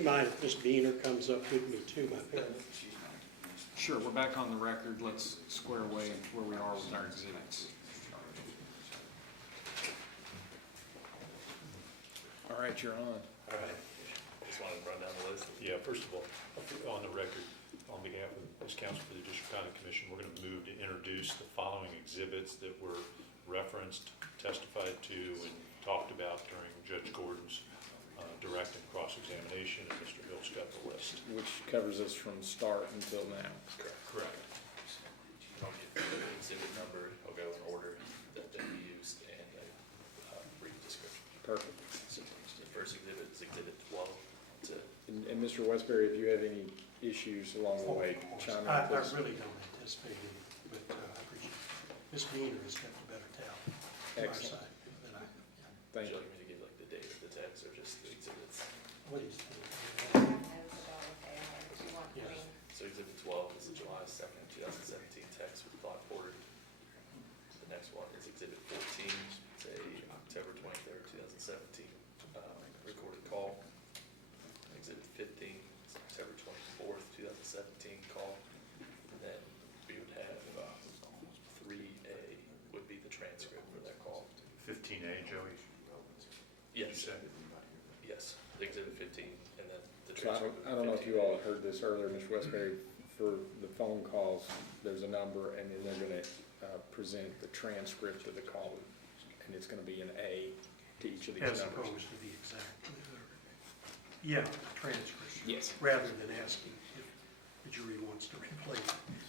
you mind if Ms. Beaner comes up with me too, my parent? Sure, we're back on the record. Let's square away where we are with our exhibits. All right, you're on. All right. Just wanted to run down the list. Yeah, first of all, on the record, on behalf of this council for the District County Commission, we're going to move to introduce the following exhibits that were referenced, testified to, and talked about during Judge Gordon's direct and cross-examination, and Mr. Hill's got the list. Which covers us from start until now. Correct. I'll get the exhibit number, I'll go in order that they used, and a brief description. Perfect. So the first exhibit is Exhibit 12. It's a And Mr. Westbury, if you have any issues along the way, chime in, I please. really don't anticipate any, but I appreciate it. Ms. Beaner has got the better tell on our Excellent. side than I. Thank would you. you like me to give like the date of the text or just the exhibits? Please. Yes. So Exhibit 12 is the July 2nd, 2017 text with Clyde Porter. The next one is Exhibit 14. It's a October 23rd, 2017 recorded call. Exhibit 15 is October 24th, 2017 call. And then we would have 3A would be the transcript for that call. 15A, Joey? Yes. You said? Yes, the Exhibit 15, and then the So transcript. I don't know if you all heard this earlier, Mr. Westbury, for the phone calls, there's a number, and then they're gonna present the transcript of the call, and it's gonna be an A to each of these As numbers. opposed to the exact. Yeah, transcript. Yes. Rather than asking if the jury wants to replay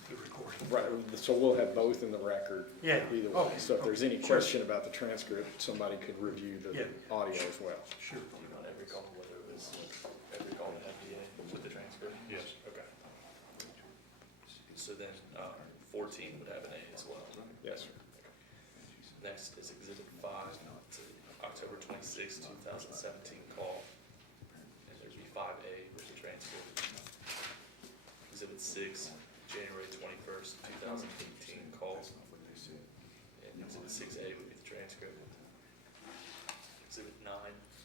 the recording. Right, so we'll have both in the record. Yeah. Either way, Okay, so if there's any okay, question about the transcript, somebody could review the Yeah. audio as well. Sure. Do you want every call, whether it was every call that had the A with the transcript? Yes. Okay. So then 14 would have an A as well. Yes, sir. Next is Exhibit 5. It's an October 26, 2017 call. And there'd be 5A with the transcript. Exhibit 6, January 21st, 2018 call. And Exhibit 6A would be the transcript. Exhibit 9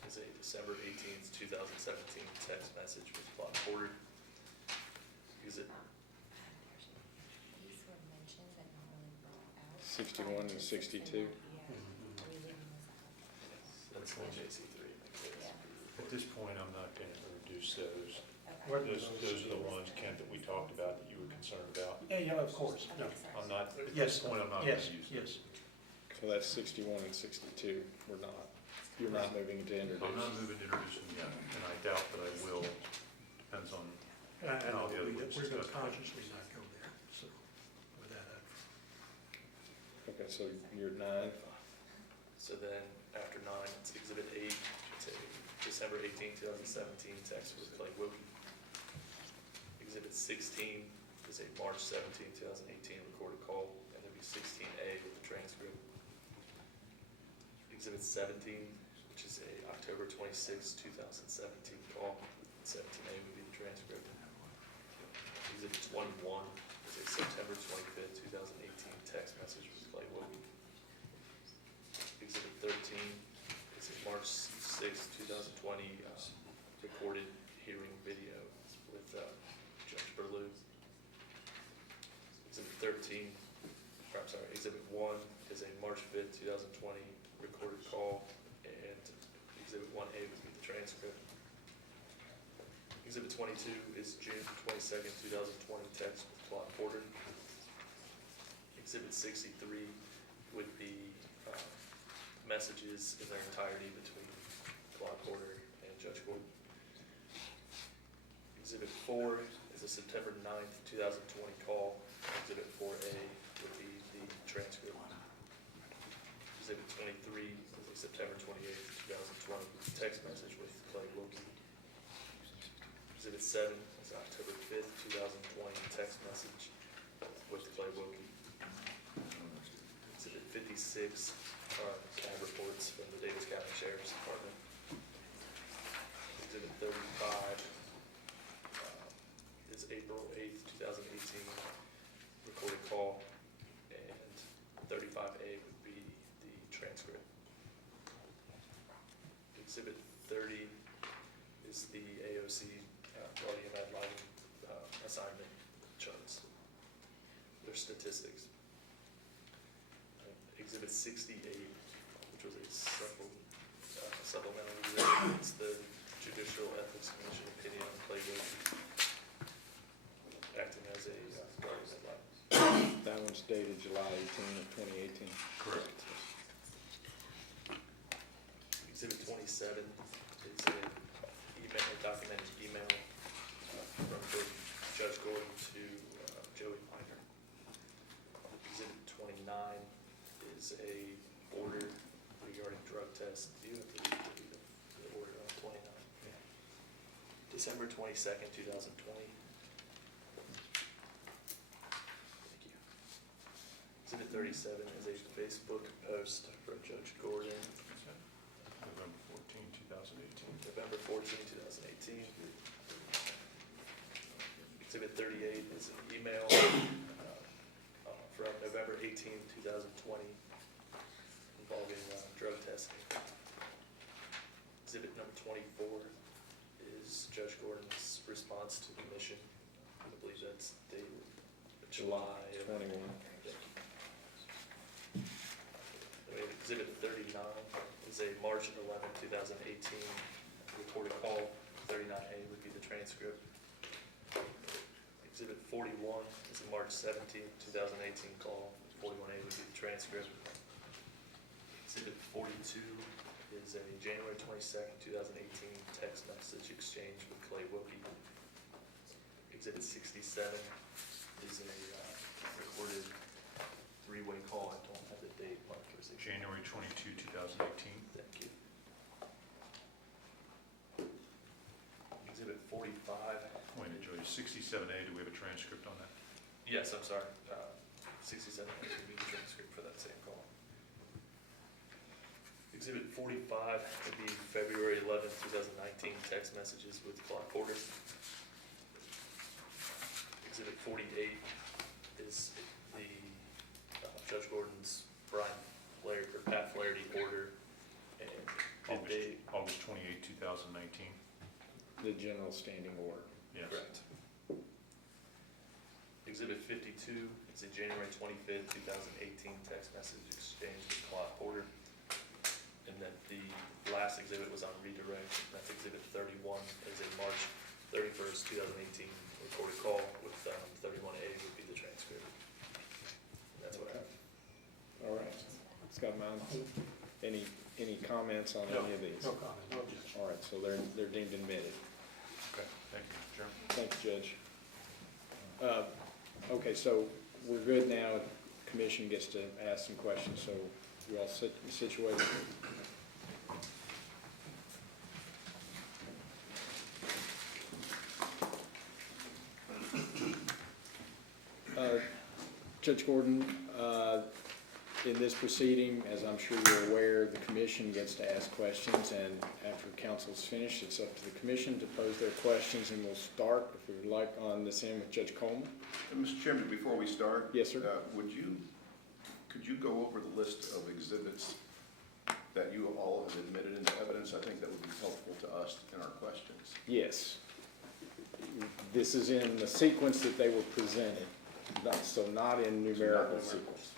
is a December 18th, 2017 text message with Clyde Porter. Exhibit These were mentioned but not really brought out. 61 and 62. That's the JC3. At this point, I'm not going to introduce those. What are Those are the ones, Kent, that we talked about that you were concerned about. Yeah, of course. No. I'm not, at Yes, this point, I'm not going yes, to use them. yes. So that's 61 and 62, we're not, you're not moving to introduce. I'm not moving to introduce them yet, and I doubt that I will. Depends on, I know, All the other we're ones going to discussed. consciously not go there, so, with that up front. Okay, so you're 9. So then, after 9, it's Exhibit 8, it's a December 18, 2017 text with Clay Wilkie. Exhibit 16 is a March 17, 2018 recorded call, and there'll be 16A with the transcript. Exhibit 17, which is a October 26, 2017 call, 17A would be the transcript. Exhibit 21 is a September 25, 2018 text message with Clay Wilkie. Exhibit 13 is a March 6, 2020 recorded hearing video with Judge Berlew. Exhibit 13, or I'm sorry, Exhibit 1 is a March 5, 2020 recorded call, and Exhibit 1A would be the transcript. Exhibit 22 is June 22nd, 2020 text with Clyde Porter. Exhibit 63 would be messages in their entirety between Clyde Porter and Judge Gordon. Exhibit 4 is a September 9th, 2020 call. Exhibit 4A would be the transcript. Exhibit 23 is a September 28th, 2020 text message with Clay Wilkie. Exhibit 7 is October 5th, 2020 text message with Clay Wilkie. Exhibit 56 are CAD reports from the Davis County Sheriff's Department. Exhibit 35 is April 8th, 2018 recorded call, and 35A would be the transcript. Exhibit 30 is the AOC guardian ad litem assignment charts. Their statistics. Exhibit 68, which was a supplemental exhibit, it's the Judicial Ethics Commission opinion on Clay Wilkie acting as a guardian ad litem. That one's dated July 18 of 2018. Correct. Exhibit 27 is a documented email from Judge Gordon to Joey Minor. Exhibit 29 is a order regarding drug tests. Do you have to read the order on 29? December 22nd, 2020. Thank you. Exhibit 37 is a Facebook post from Judge Gordon, November 14, 2018. November 14, 2018. Exhibit 38 is an email from November 18, 2020 involving drug testing. Exhibit number 24 is Judge Gordon's response to the mission. I believe that's dated July of 21. Exhibit 39 is a March 11, 2018 recorded call. 39A would be the transcript. Exhibit 41 is a March 17, 2018 call. 41A would be the transcript. Exhibit 42 is a January 22nd, 2018 text message exchange with Clay Wilkie. Exhibit 67 is a recorded three-way call. I don't have the date marked. January 22, 2018. Thank you. Exhibit 45. Wait, Joey, 67A, do we have a transcript on that? Yes, I'm sorry. 67 would be the transcript for that same call. Exhibit 45 would be February 11, 2019 text messages with Clark Porter. Exhibit 48 is the Judge Gordon's Pat Flaherty order and date. August 28, 2019. The general standing order. Yes. Correct. Exhibit 52 is a January 25th, 2018 text message exchange with Clark Porter. And then the last exhibit was on redirect. That's exhibit 31 is a March 31st, 2018 recorded call with 31A would be the transcript. And that's what I have. All right. Scott Mound, any comments on any of these? No comment, no objection. All right, so they're deemed admitted. Okay, thank you, Chairman. Thank you, Judge. Okay, so we're good now. Commission gets to ask some questions, so you all situated? Judge Gordon, in this proceeding, as I'm sure you're aware, the commission gets to ask questions, and after council's finished, it's up to the commission to pose their questions, and we'll start, if we would like, on this end with Judge Coleman. Mr. Chairman, before we start. Yes, sir. Could you go over the list of exhibits that you all have admitted into evidence? I think that would be helpful to us in our questions. Yes. This is in the sequence that they were presented, so not in numerical sequence.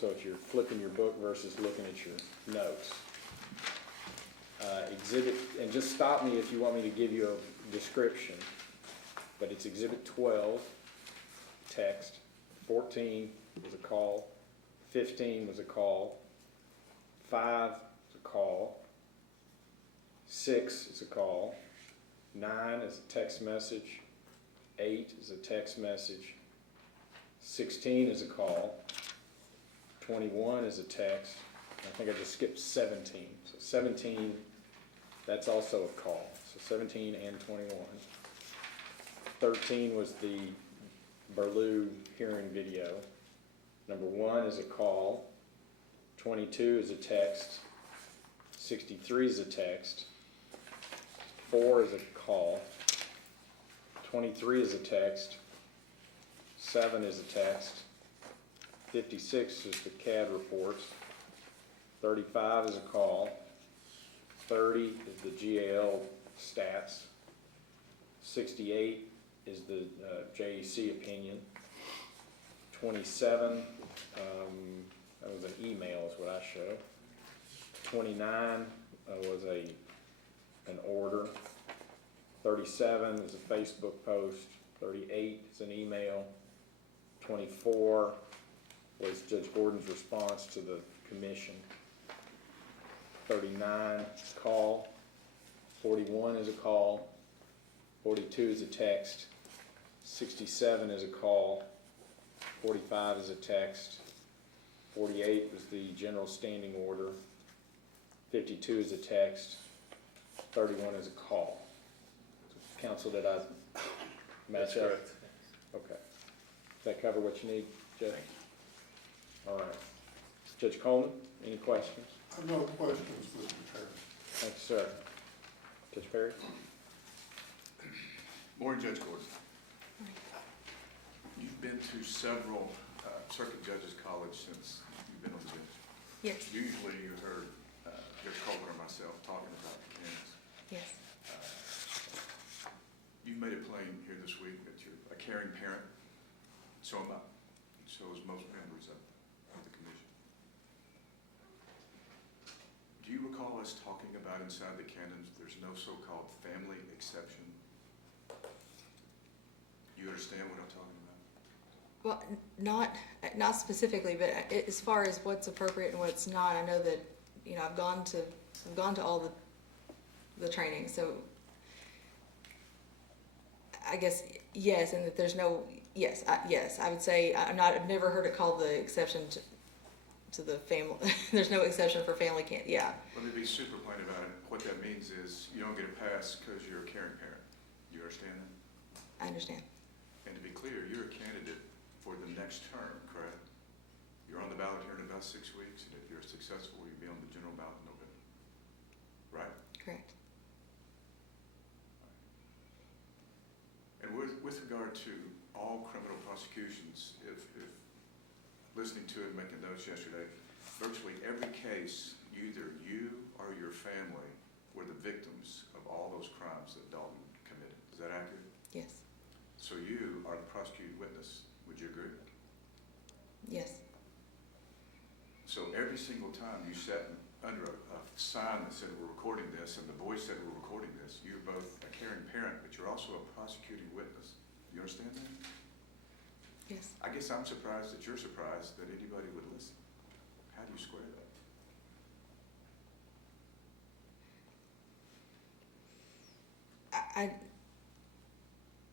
So if you're flipping your book versus looking at your notes. Exhibit, and just stop me if you want me to give you a description, but it's exhibit 12, text, 14 was a call, 15 was a call, 5 is a call, 6 is a call, 9 is a text message, 8 is a text message, 16 is a call, 21 is a text. I think I just skipped 17. So 17, that's also a call. So 17 and 21. 13 was the Burlew hearing video. Number 1 is a call. 22 is a text. 63 is a text. 4 is a call. 23 is a text. 7 is a text. 56 is the CAD reports. 35 is a call. 30 is the GAL stats. 68 is the JEC opinion. 27, that was an email is what I show. 29 was an order. 37 is a Facebook post. 38 is an email. 24 was Judge Gordon's response to the commission. 39, call. 41 is a call. 42 is a text. 67 is a call. 45 is a text. 48 was the general standing order. 52 is a text. 31 is a call. Counsel, did I match That's up? correct. Okay. Does that cover what you need, Judge? All right. Judge Coleman, any questions? I have no questions, Mr. Chairman. Thank you, sir. Judge Perry? Morning, Judge Gordon. You've been to several Circuit Judges College since you've been on the bench. Yes, Usually you heard Judge Coleman or myself talking about the candidates. yes, You've made it plain here this week that you're a caring parent. So am I. So is most members of the commission. Do you recall us talking about inside the canons, there's no so-called family exception? You understand what I'm talking about? well, not specifically, but as far as what's appropriate and what's not, I know that, you know, I've gone to all the training, so I guess, yes, and that there's no, yes, I would say, I've never heard it called the exception to the family, there's no exception for family yeah. Let me be super plain about it. What that means is you don't get a pass because you're a caring parent. You understand that? I understand, And to be clear, you're a candidate for the next term, correct? You're on the ballot here in about 6 weeks, and if you're successful, you'll be on the general ballot in November. Right? correct. And with regard to all criminal prosecutions, if listening to it and making notes yesterday, virtually every case, either you or your family were the victims of all those crimes that Dalton committed. Is that accurate? Yes, So you are the prosecuting witness. Would you agree? yes, So every single time you sat under a sign that said we're recording this and the voice said we're recording this, you're both a caring parent, but you're also a prosecuting witness. You understand that? yes. I guess I'm surprised that you're surprised that anybody would listen. How do you square that?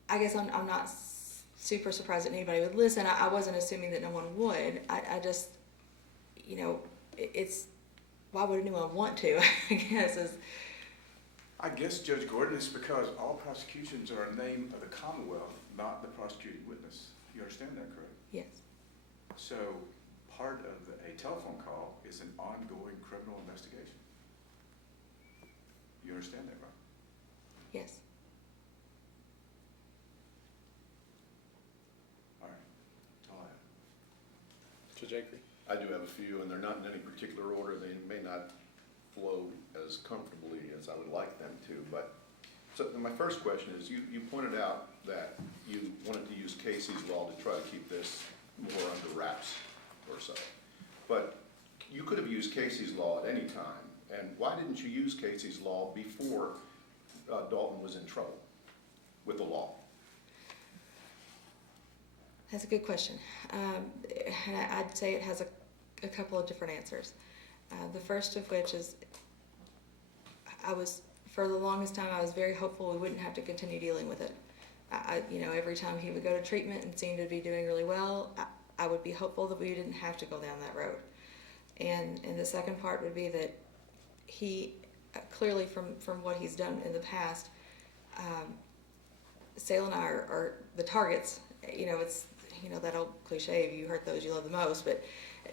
I guess I'm not super surprised that anybody would listen. I wasn't assuming that no one would. I just, you know, it's, why would anyone want to, I guess, is, I guess, Judge Gordon, it's because all prosecutions are a name of the Commonwealth, not the prosecuting witness. You understand that, correct? yes, So part of a telephone call is an ongoing criminal investigation. You understand that, right? yes. All right. That's all I have. Judge Acree? I do have a few, and they're not in any particular order. They may not flow as comfortably as I would like them to, but, so my first question is, you pointed out that you wanted to use Casey's law to try to keep this more under wraps or so. But you could have used Casey's law at any time, and why didn't you use Casey's law before Dalton was in trouble with the law? That's a good question. And I'd say it has a couple of different answers. The first of which is, for the longest time, I was very hopeful we wouldn't have to continue dealing with it. You know, every time he would go to treatment and seemed to be doing really well, I would be hopeful that we didn't have to go down that road. And the second part would be that he, clearly from what he's done in the past, Sale and I are the targets. You know, it's, you know, that old cliche, if you hurt those you love the most, but,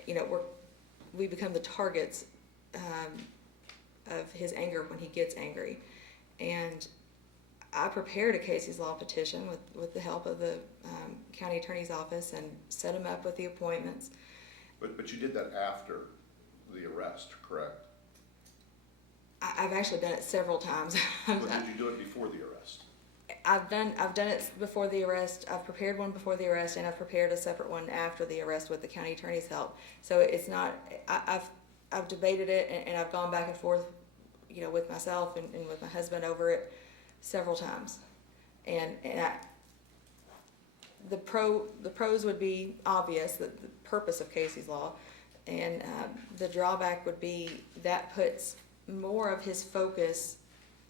you know, we become the targets of his anger when he gets angry. And I prepared a Casey's Law petition with the help of the county attorney's office and set him up with the appointments. But you did that after the arrest, correct? I've actually done it several times. Or did you do it before the arrest? I've done it before the arrest. I've prepared one before the arrest, and I've prepared a separate one after the arrest with the county attorney's help. So it's not. I've debated it, and I've gone back and forth, you know, with myself and with my husband over it several times. The pros would be obvious, the purpose of Casey's Law, and the drawback would be that puts more of his focus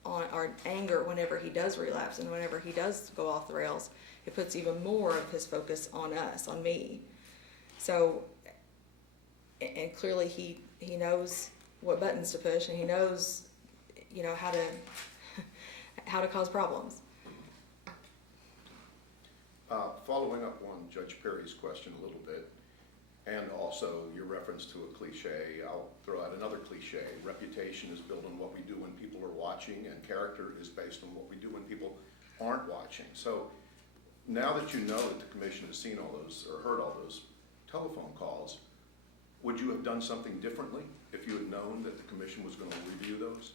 on our anger whenever he does relapse and whenever he does go off the rails. It puts even more of his focus on us, on me. So, and clearly he knows what buttons to push, and he knows, you know, how to cause problems. Following up on Judge Perry's question a little bit, and also your reference to a cliche, I'll throw out another cliche. Reputation is built on what we do when people are watching, and character is based on what we do when people aren't watching. So now that you know that the commission has seen all those, or heard all those telephone calls, would you have done something differently if you had known that the commission was going to review those?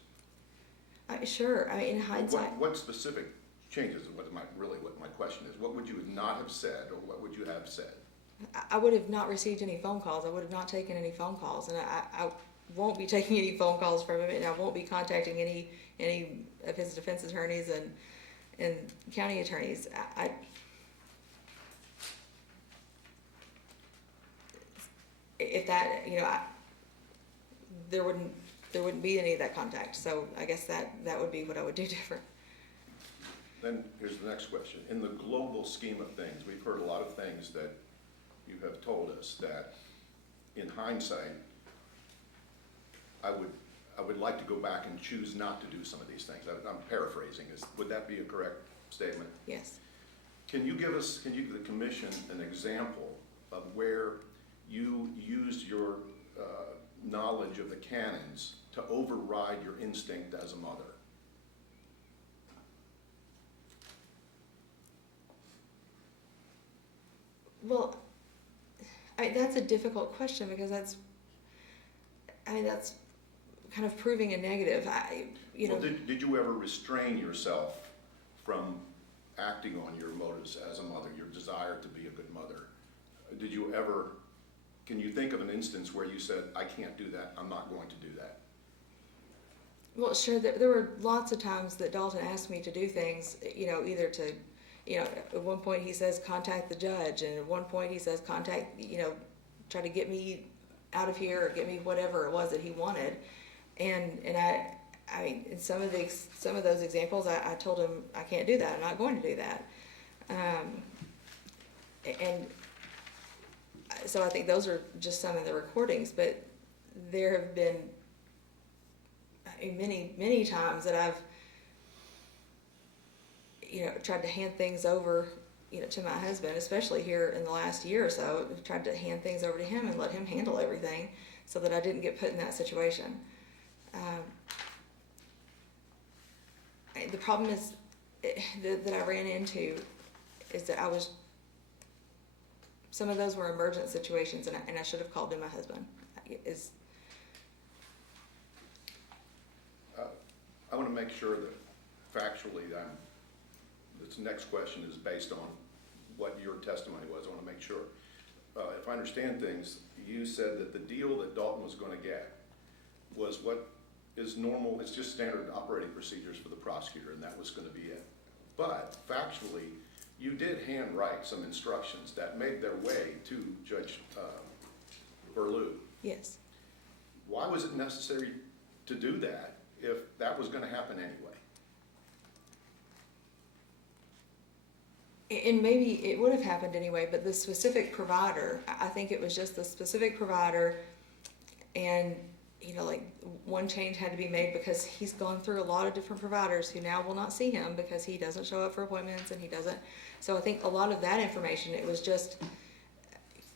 Sure. I mean, in hindsight. What specific changes, what my question is, what would you not have said, or what would you have said? I would have not received any phone calls. I would have not taken any phone calls, and I won't be taking any phone calls from him, and I won't be contacting any of his defense attorneys and county attorneys. If that, you know, there wouldn't be any of that contact. So I guess that would be what I would do different. Then here's the next question. In the global scheme of things, we've heard a lot of things that you have told us that, in hindsight, I would like to go back and choose not to do some of these things. I'm paraphrasing. Would that be a correct statement? Yes. Can you give the commission an example of where you used your knowledge of the canons to override your instinct as a mother? Well, that's a difficult question because that's kind of proving a negative. Well, did you ever restrain yourself from acting on your motives as a mother, your desire to be a good mother? Did you ever, can you think of an instance where you said, I can't do that, I'm not going to do that? Well, sure, there were lots of times that Dalton asked me to do things, you know, either to, you know, at one point he says contact the judge, and at one point he says contact, you know, try to get me out of here or get me whatever it was that he wanted. And I mean, in some of those examples, I told him I can't do that. I'm not going to do that. And so I think those are just some of the recordings, but there have been many times that I've, you know, tried to hand things over, you know, to my husband, especially here in the last year or so. I've tried to hand things over to him and let him handle everything so that I didn't get put in that situation. The problem is that I ran into is that some of those were emergent situations, and I should have called in my husband. I want to make sure that factually, this next question is based on what your testimony was. I want to make sure. If I understand things, you said that the deal that Dalton was going to get was what is normal, it's just standard operating procedures for the prosecutor, and that was going to be it. But factually, you did handwrite some instructions that made their way to Judge Burlew. Yes. Why was it necessary to do that if that was going to happen anyway? And maybe it would have happened anyway, but the specific provider, I think it was just the specific provider, and, you know, like one change had to be made because he's gone through a lot of different providers who now will not see him because he doesn't show up for appointments and he doesn't. So I think a lot of that information, it was just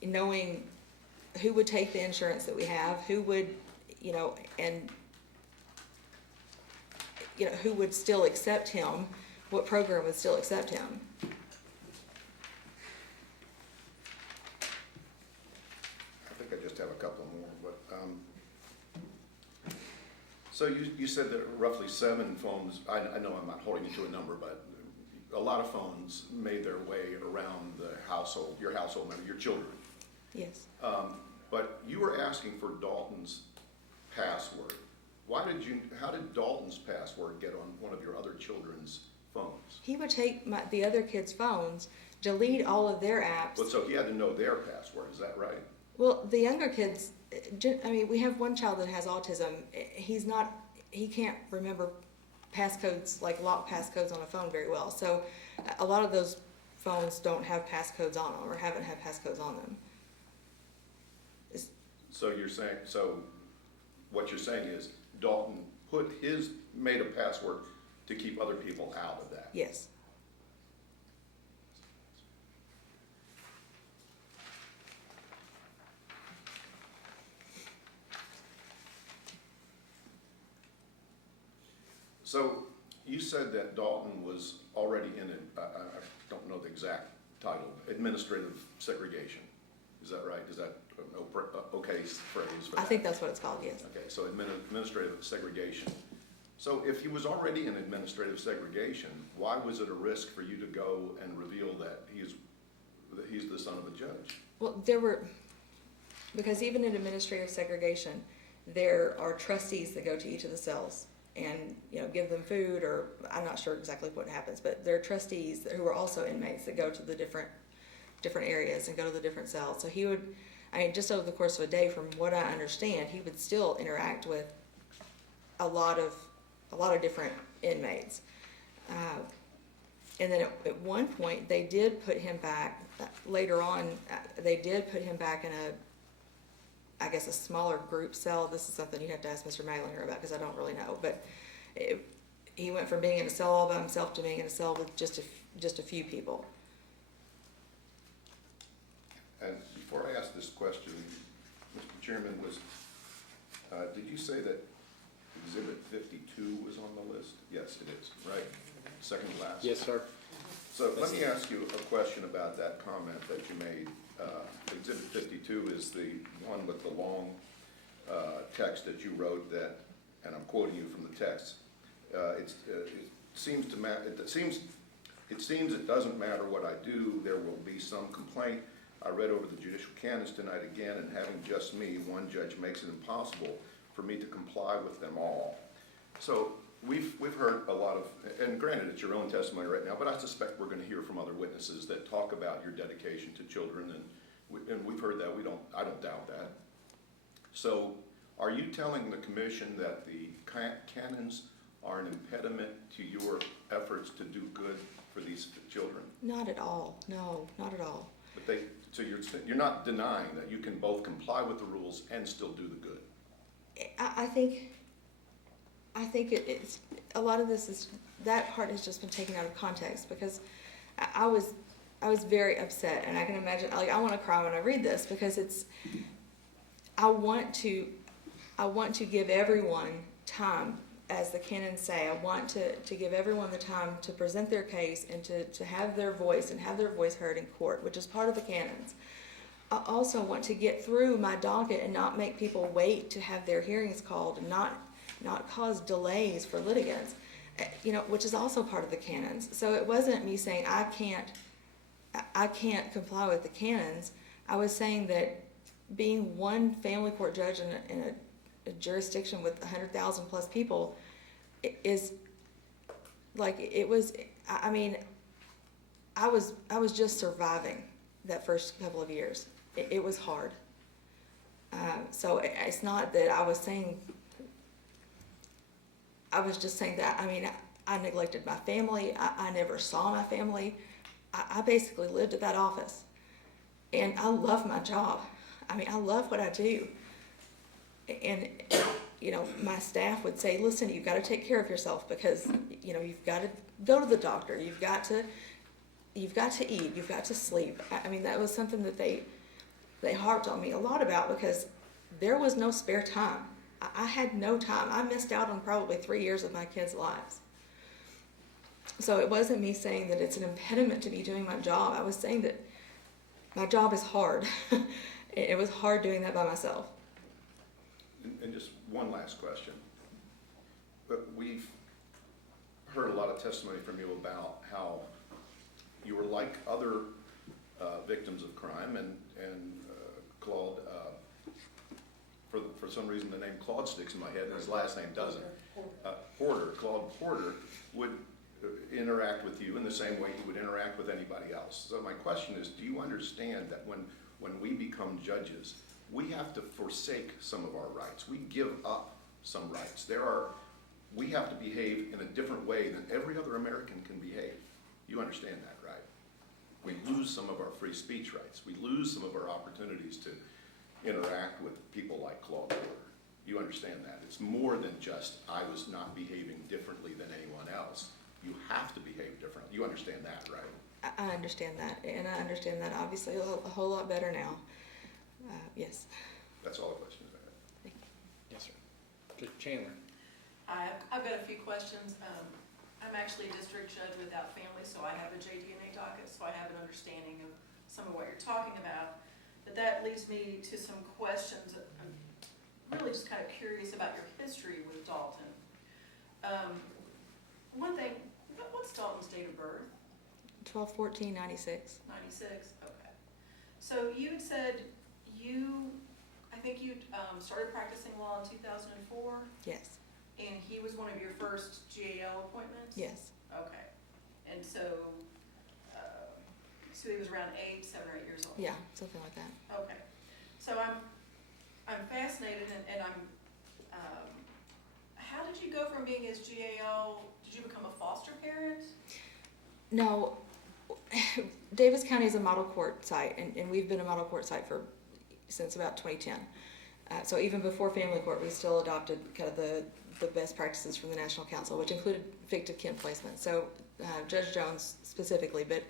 knowing who would take the insurance that we have, who would, you know, and, you know, who would still accept him, what program would still accept him. I think I just have a couple more, but So you said that roughly 7 phones, I know I'm not holding you to a number, but a lot of phones made their way around the household, your household member, your children. Yes. But you were asking for Dalton's password. How did Dalton's password get on one of your other children's phones? He would take the other kids' phones, delete all of their apps. Well, so he had to know their password, is that right? Well, the younger kids, I mean, we have one child that has autism. He can't remember passcodes, like lock passcodes on a phone very well. So a lot of those phones don't have passcodes on them or haven't had passcodes on them. So what you're saying is Dalton made a password to keep other people out of that. Yes. So you said that Dalton was already in I don't know the exact title, administrative segregation. Is that right? Is that an okay phrase for that? I think that's what it's called, yes. Okay, so administrative segregation. So if he was already in administrative segregation, why was it a risk for you to go and reveal that he's the son of a judge? Well, because even in administrative segregation, there are trustees that go to each of the cells and, give them food, or I'm not sure exactly what happens, but there are trustees who are also inmates that go to the different areas and go to the different cells. So he would, just over the course of a day, from what I understand, he would still interact with a lot of different inmates. And then at one point, they did put him back, later on, they did put him back in a smaller group cell. This is something you'd have to ask Mr. Maglinger about, because I don't really know. But he went from being in a cell all by himself to being in a cell with just a few people. And before I ask this question, Mr. Chairman, did you say that Exhibit 52 was on the list? Yes, it is, right? Second last. Yes, sir. So let me ask you a question about that comment that you made. Exhibit 52 is the one with the long text that you wrote that, and I'm quoting you from the text. It seems it doesn't matter what I do, there will be some complaint. I read over the judicial canons tonight again, and having just me, one judge makes it impossible for me to comply with them all. So we've heard a lot of, and granted it's your own testimony right now, but I suspect we're going to hear from other witnesses that talk about your dedication to children, and we've heard that. I don't doubt that. So are you telling the commission that the canons are an impediment to your efforts to do good for these children? Not at all. No, not at all. But so you're not denying that you can both comply with the rules and still do the good? I think it's a lot of this is, that part has just been taken out of context, because I was very upset, and I can imagine, like, I want to cry when I read this, because I want to give everyone time, as the canons say. I want to give everyone the time to present their case and to have their voice and have their voice heard in court, which is part of the canons. I also want to get through my docket and not make people wait to have their hearings called, and not cause delays for litigants, which is also part of the canons. So it wasn't me saying I can't comply with the canons. I was saying that being one family court judge in a jurisdiction with 100,000 plus people is like, it was, I was just surviving that first couple of years. It was hard. So it's not that I was saying, I was just saying that, I neglected my family. I never saw my family. I basically lived at that office. And I love my job. I love what I do. And, my staff would say, listen, you've got to take care of yourself, because, you've got to go to the doctor. You've got to eat. You've got to sleep. That was something that they harped on me a lot about, because there was no spare time. I had no time. I missed out on probably 3 years of my kids' lives. So it wasn't me saying that it's an impediment to me doing my job. I was saying that my job is hard. It was hard doing that by myself. And just one last question. we've heard a lot of testimony from you about how you were like other victims of crime, and Claude, for some reason, the name Claude sticks in my head, and his last name doesn't. Claude Porter would interact with you in the same way he would interact with anybody else. So my question is, do you understand that when we become judges, we have to forsake some of our rights? We give up some rights. We have to behave in a different way than every other American can behave. You understand that, right? We lose some of our free speech rights. We lose some of our opportunities to interact with people like Claude Porter. You understand that. It's more than just, I was not behaving differently than anyone else. You have to behave differently. You understand that, right? I understand that, and I understand that obviously a whole lot better now. Yes. That's all the questions I have. Yes, sir. Chandler? Hi, I've got a few questions. I'm actually a district judge without family, so I have a JDNA docket, so I have an understanding of some of what you're talking about. But that leads me to some questions. I'm really just kind of curious about your history with Dalton. One thing, what's Dalton's date of birth? 12/14/96. 96, okay. So you had said I think you started practicing law in 2004, Yes. and he was one of your first GAL appointments? Yes. Okay, and so he was around 7 or 8 years old? Yeah, something like that. Okay, so I'm fascinated, and I'm, how did you go from being his GAL, did you become a foster parent? No, Davis County is a model court site, and we've been a model court site since about 2010. So even before family court, we still adopted kind of the best practices from the National Council, which included fictive kin placement. So Judge Jones specifically, but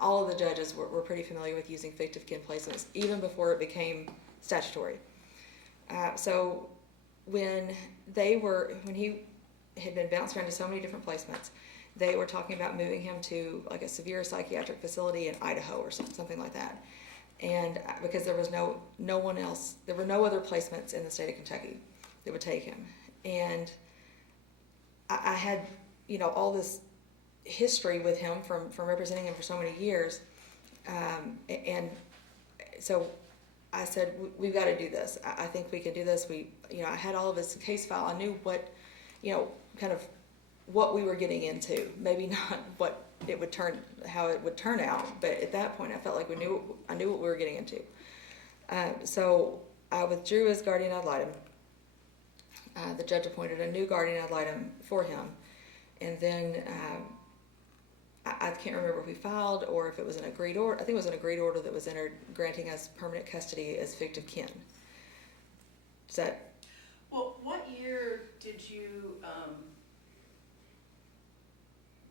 all of the judges were pretty familiar with using fictive kin placements, even before it became statutory. So when he had been bounced around to so many different placements, they were talking about moving him to like a severe psychiatric facility in Idaho or something like that. And because there was no one else, there were no other placements in the state of Kentucky that would take him. And I had, all this history with him from representing him for so many years. And so I said, we've got to do this. I think we can do this. I had all of his case file. I knew what, kind of what we were getting into. Maybe not how it would turn out, but at that point I felt like I knew what we were getting into. So I withdrew as guardian ad litem. The judge appointed a new guardian ad litem for him, and then I can't remember if we filed or if it was an agreed order. I think it was an agreed order that was entered granting us permanent custody as fictive kin. Does that? Well, what year did you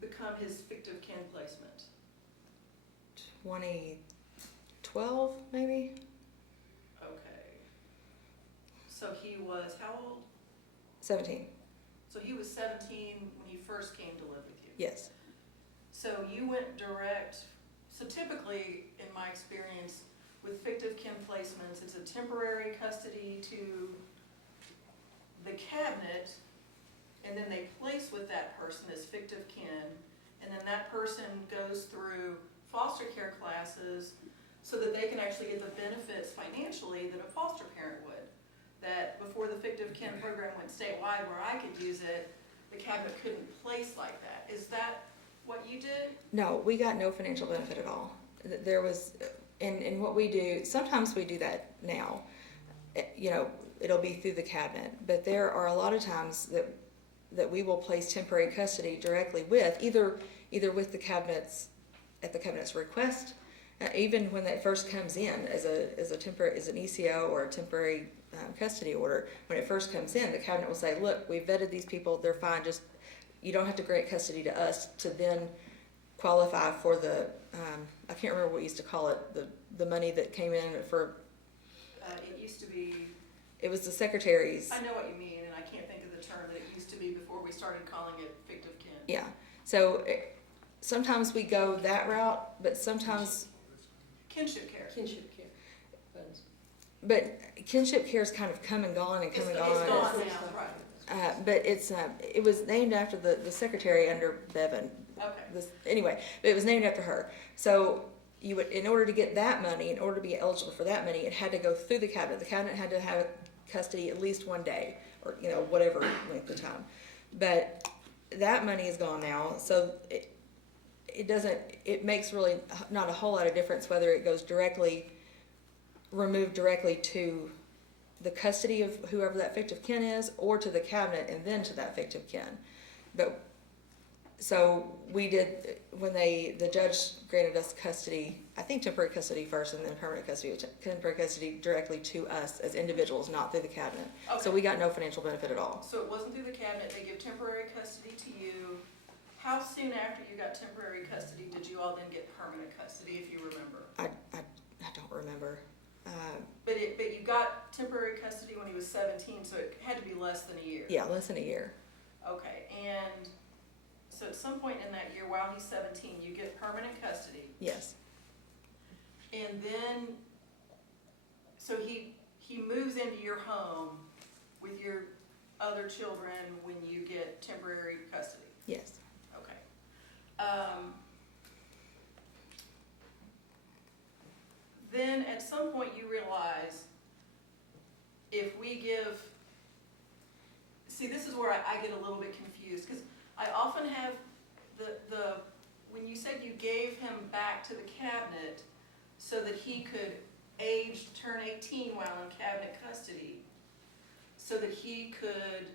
become his fictive kin placement? 2012, maybe? Okay. So he was how old? 17. So he was 17 when he first came to live with you? Yes. So you went direct, so typically, in my experience, with fictive kin placements, it's a temporary custody to the cabinet, and then they place with that person as fictive kin, and then that person goes through foster care classes so that they can actually get the benefits financially that a foster parent would. That before the fictive kin program went statewide where I could use it, the cabinet couldn't place like that. Is that what you did? No, we got no financial benefit at all. There was, and what we do, sometimes we do that now, it'll be through the cabinet, but there are a lot of times that we will place temporary custody directly with, either with the cabinet's, at the cabinet's request, even when that first comes in as an ECO or a temporary custody order. When it first comes in, the cabinet will say, look, we vetted these people, they're fine, just, you don't have to grant custody to us to then qualify for the, I can't remember what we used to call it, the money that came in for. It used to be. It was the secretaries. I know what you mean, and I can't think of the term that it used to be before we started calling it fictive kin. Yeah, so sometimes we go that route, but sometimes. Kinship care. Kinship care funds. But kinship care's kind of come and gone and come and gone. It's gone now, right. But it was named after the secretary under Bevan. Okay. Anyway, but it was named after her. So you would, in order to get that money, in order to be eligible for that money, it had to go through the cabinet. The cabinet had to have custody at least one day, or whatever length of time. But that money is gone now, so it doesn't. It makes really not a whole lot of difference whether it goes removed directly to the custody of whoever that fictive kin is, or to the cabinet and then to that fictive kin. But so we did, when the judge granted us custody, I think temporary custody first and then permanent custody, temporary custody directly to us as individuals, not through the cabinet. So Okay. we got no financial benefit at all. So it wasn't through the cabinet, they give temporary custody to you. How soon after you got temporary custody did you all then get permanent custody, if you remember? I don't remember. But you got temporary custody when he was 17, so it had to be less than a year. Yeah, less than a year. Okay, and so at some point in that year, while he's 17, you get permanent custody. Yes. And then, so he moves into your home with your other children when you get temporary custody. Yes. Okay. Then at some point you realize if we give, see, this is where I get a little bit confused, because I often have when you said you gave him back to the cabinet so that he could turn 18 while in cabinet custody, so that he could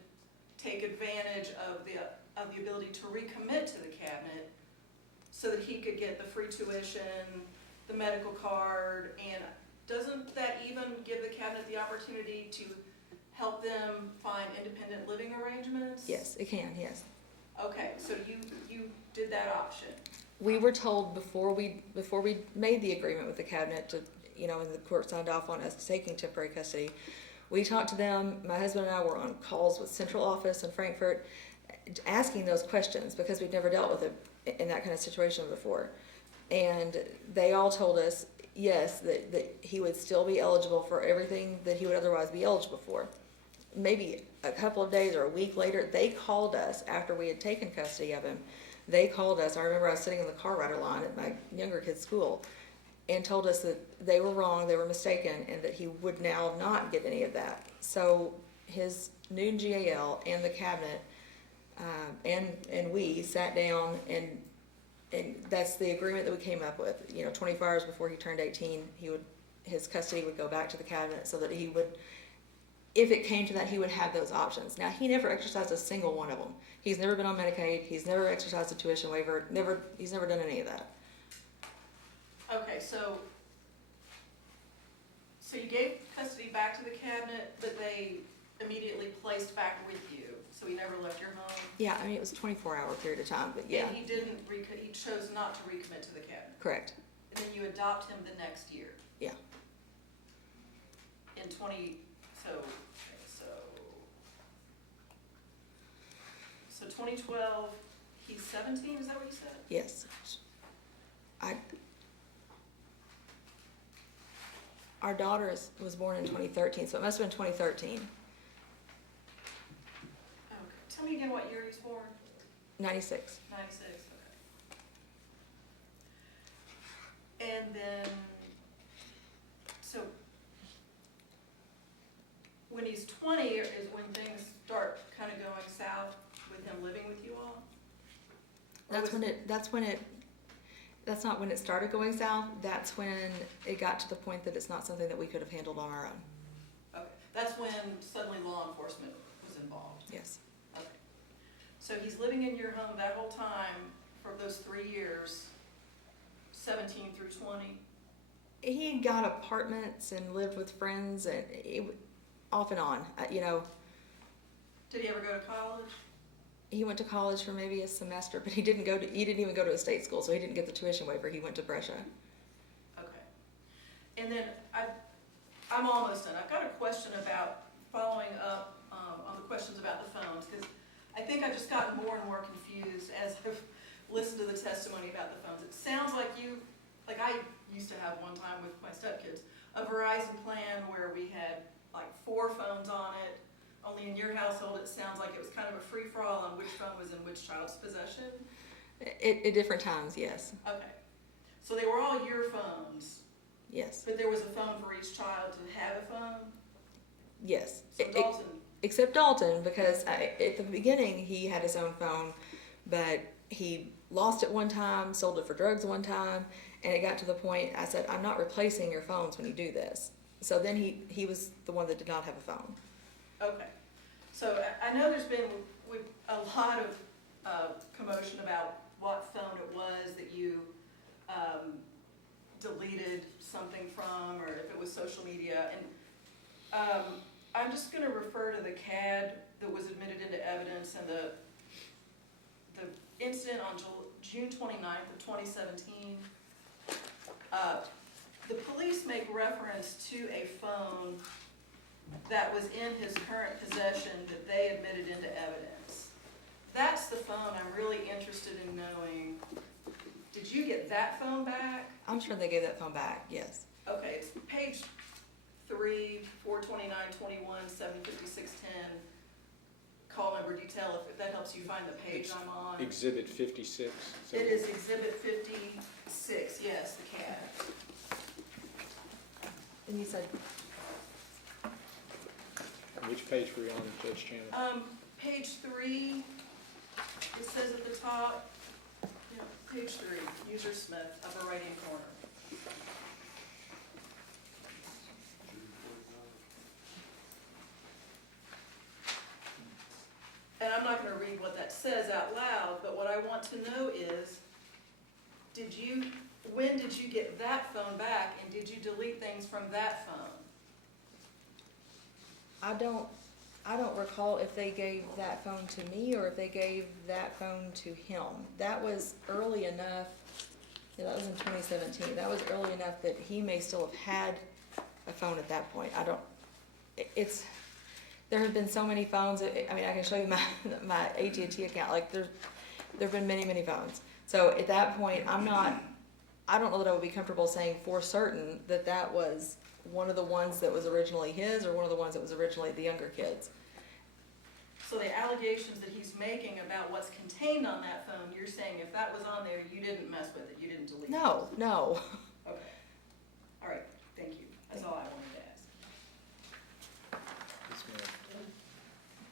take advantage of the ability to recommit to the cabinet, so that he could get the free tuition, the medical card, and doesn't that even give the cabinet the opportunity to help them find independent living arrangements? Yes, it can, yes. Okay, so you did that option. We were told before we made the agreement with the cabinet to, and the court signed off on us taking temporary custody, we talked to them. My husband and I were on calls with central office in Frankfurt, asking those questions because we'd never dealt with it in that kind of situation before. And they all told us, yes, that he would still be eligible for everything that he would otherwise be eligible for. Maybe a couple of days or a week later, they called us after we had taken custody of him. They called us. I remember I was sitting in the car rider line at my younger kid's school and told us that they were wrong, they were mistaken, and that he would now not get any of that. So his new GAL and the cabinet and we sat down, and that's the agreement that we came up with. 24 hours before he turned 18, his custody would go back to the cabinet so that he would, if it came to that, he would have those options. Now, he never exercised a single one of them. He's never been on Medicaid. He's never exercised a tuition waiver. He's never done any of that. Okay, so you gave custody back to the cabinet, but they immediately placed back with you, so he never left your home? Yeah, I mean, it was a 24-hour period of time, but yeah. And he he chose not to recommit to the cabinet? Correct. And then you adopt him the next year? Yeah. In so 2012, he's 17, is that what you said? Yes. Our daughter was born in 2013, so it must have been 2013. Okay, tell me again what year he was born? 96. 96, okay. And then, so, when he's 20 is when things start kind of going south with him living with you all? That's not when it started going south. That's when it got to the point that it's not something that we could have handled on our own. Okay, that's when suddenly law enforcement was involved? Yes. Okay. So he's living in your home that whole time for those 3 years, 17 through 20? He got apartments and lived with friends, and off and on. Did he ever go to college? He went to college for maybe a semester, but he didn't even go to a state school, so he didn't get the tuition waiver. He went to Brescia. Okay. And then I'm almost done. I've got a question about following up on the questions about the phones, because I think I've just gotten more and more confused as I've listened to the testimony about the phones. It sounds like I used to have one time with my stepkids, a Verizon plan where we had like 4 phones on it. only in your household, it sounds like it was kind of a free-for-all on which phone was in which child's possession? At different times, yes, Okay. So they were all your phones, yes, but there was a phone for each child to have a phone? yes. So Dalton, Except Dalton, because at the beginning, he had his own phone, but he lost it one time, sold it for drugs one time, and it got to the point, I said, I'm not replacing your phones when you do this. So then he was the one that did not have a phone. okay. So I know there's been a lot of commotion about what phone it was that you deleted something from, or if it was social media. And I'm just gonna refer to the CAD that was admitted into evidence and the incident on June 29th of 2017. The police make reference to a phone that was in his current possession that they admitted into evidence. That's the phone I'm really interested in knowing. Did you get that phone back? I'm sure they gave that phone back, yes. Okay, it's page 3, 42921, 75610. Call number detail, if that helps you find the page I'm on. Exhibit 56. It is exhibit 56, yes, the CAD. And you said, Which page were you on, Judge Chandler? Page 3, it says at the top, page 3, user Smith, upper right-hand corner. And I'm not gonna read what that says out loud, but what I want to know is, when did you get that phone back, and did you delete things from that phone? I don't recall if they gave that phone to me or if they gave that phone to him. That was early enough, yeah, that was in 2017. That was early enough that he may still have had a phone at that point. There have been so many phones. I mean, I can show you my AT&T account. Like there've been many, many phones. So at that point, I don't know that I would be comfortable saying for certain that that was one of the ones that was originally his or one of the ones that was originally the younger kids. So the allegations that he's making about what's contained on that phone, you're saying if that was on there, you didn't mess with it, you didn't delete it? No. Okay. All right, thank you. That's all I wanted to ask. Yes, ma'am.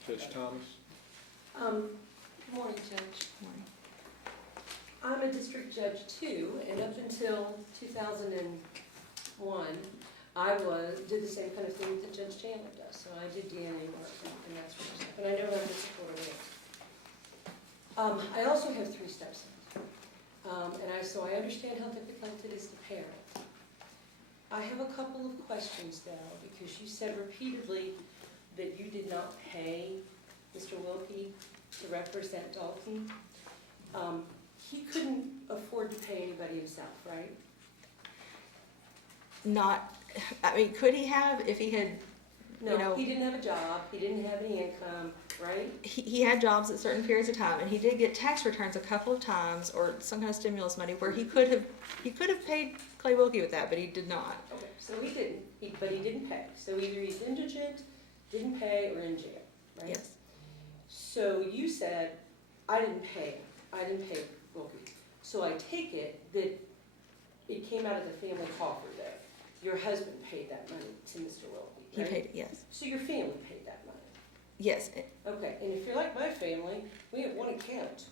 Judge Thomas? Good morning, Judge. I'm a district judge too, and up until 2001, I did the same kind of thing that Judge Chandler does. So I did DNA work and that sort of stuff, and I know how to support it. I also have 3 stepsons, so I understand how difficult it is to parent. I have a couple of questions though, because you said repeatedly that you did not pay Mr. Wilkie to represent Dalton. He couldn't afford to pay anybody himself, right? Could he have if he had, No, he didn't have a job, he didn't have any income, right? he had jobs at certain periods of time, and he did get tax returns a couple of times or some kind of stimulus money where he could have paid Clay Wilkie with that, but he did not. Okay, so he didn't, but he didn't pay. So either he's indigent, didn't pay, or in jail, right? Yes. So you said, I didn't pay Wilkie. So I take it that it came out of the family coffer there. Your husband paid that money to Mr. Wilkie, He right? paid it, yes. So your family paid that money. Yes. Okay, and if you're like my family, we have one account.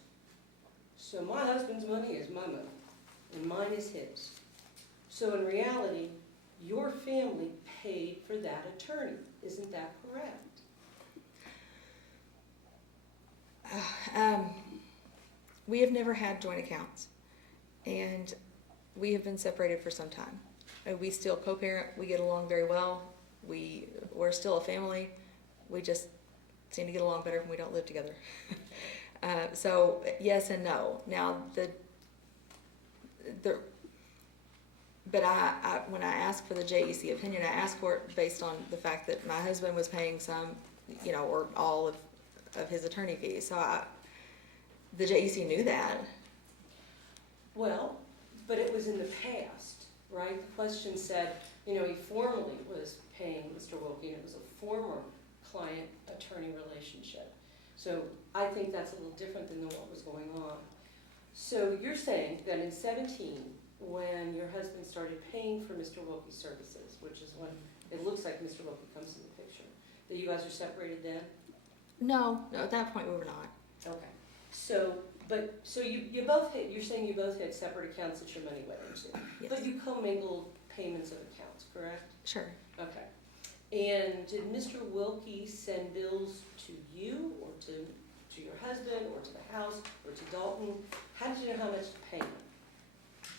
So my husband's money is my money, and mine is his. So in reality, your family paid for that attorney. Isn't that correct? We have never had joint accounts, and we have been separated for some time. We still co-parent. We get along very well. We're still a family. We just seem to get along better when we don't live together. So yes and no. Now but when I asked for the JEC opinion, I asked for it based on the fact that my husband was paying some, or all of his attorney fees. So the JEC knew that. Well, but it was in the past, right? The question said, he formally was paying Mr. Wilkie, and it was a former client-attorney relationship. So I think that's a little different than what was going on. So you're saying that in 17, when your husband started paying for Mr. Wilkie's services, which is when it looks like Mr. Wilkie comes in the picture, that you guys are separated then? No, at that point we were not. Okay. So you both had, you're saying you both had separate accounts that your money went into? Yes. But you commingled payments of accounts, correct? Sure. Okay. And did Mr. Wilkie send bills to you or to your husband or to the house or to Dalton? How did you know how much to pay him?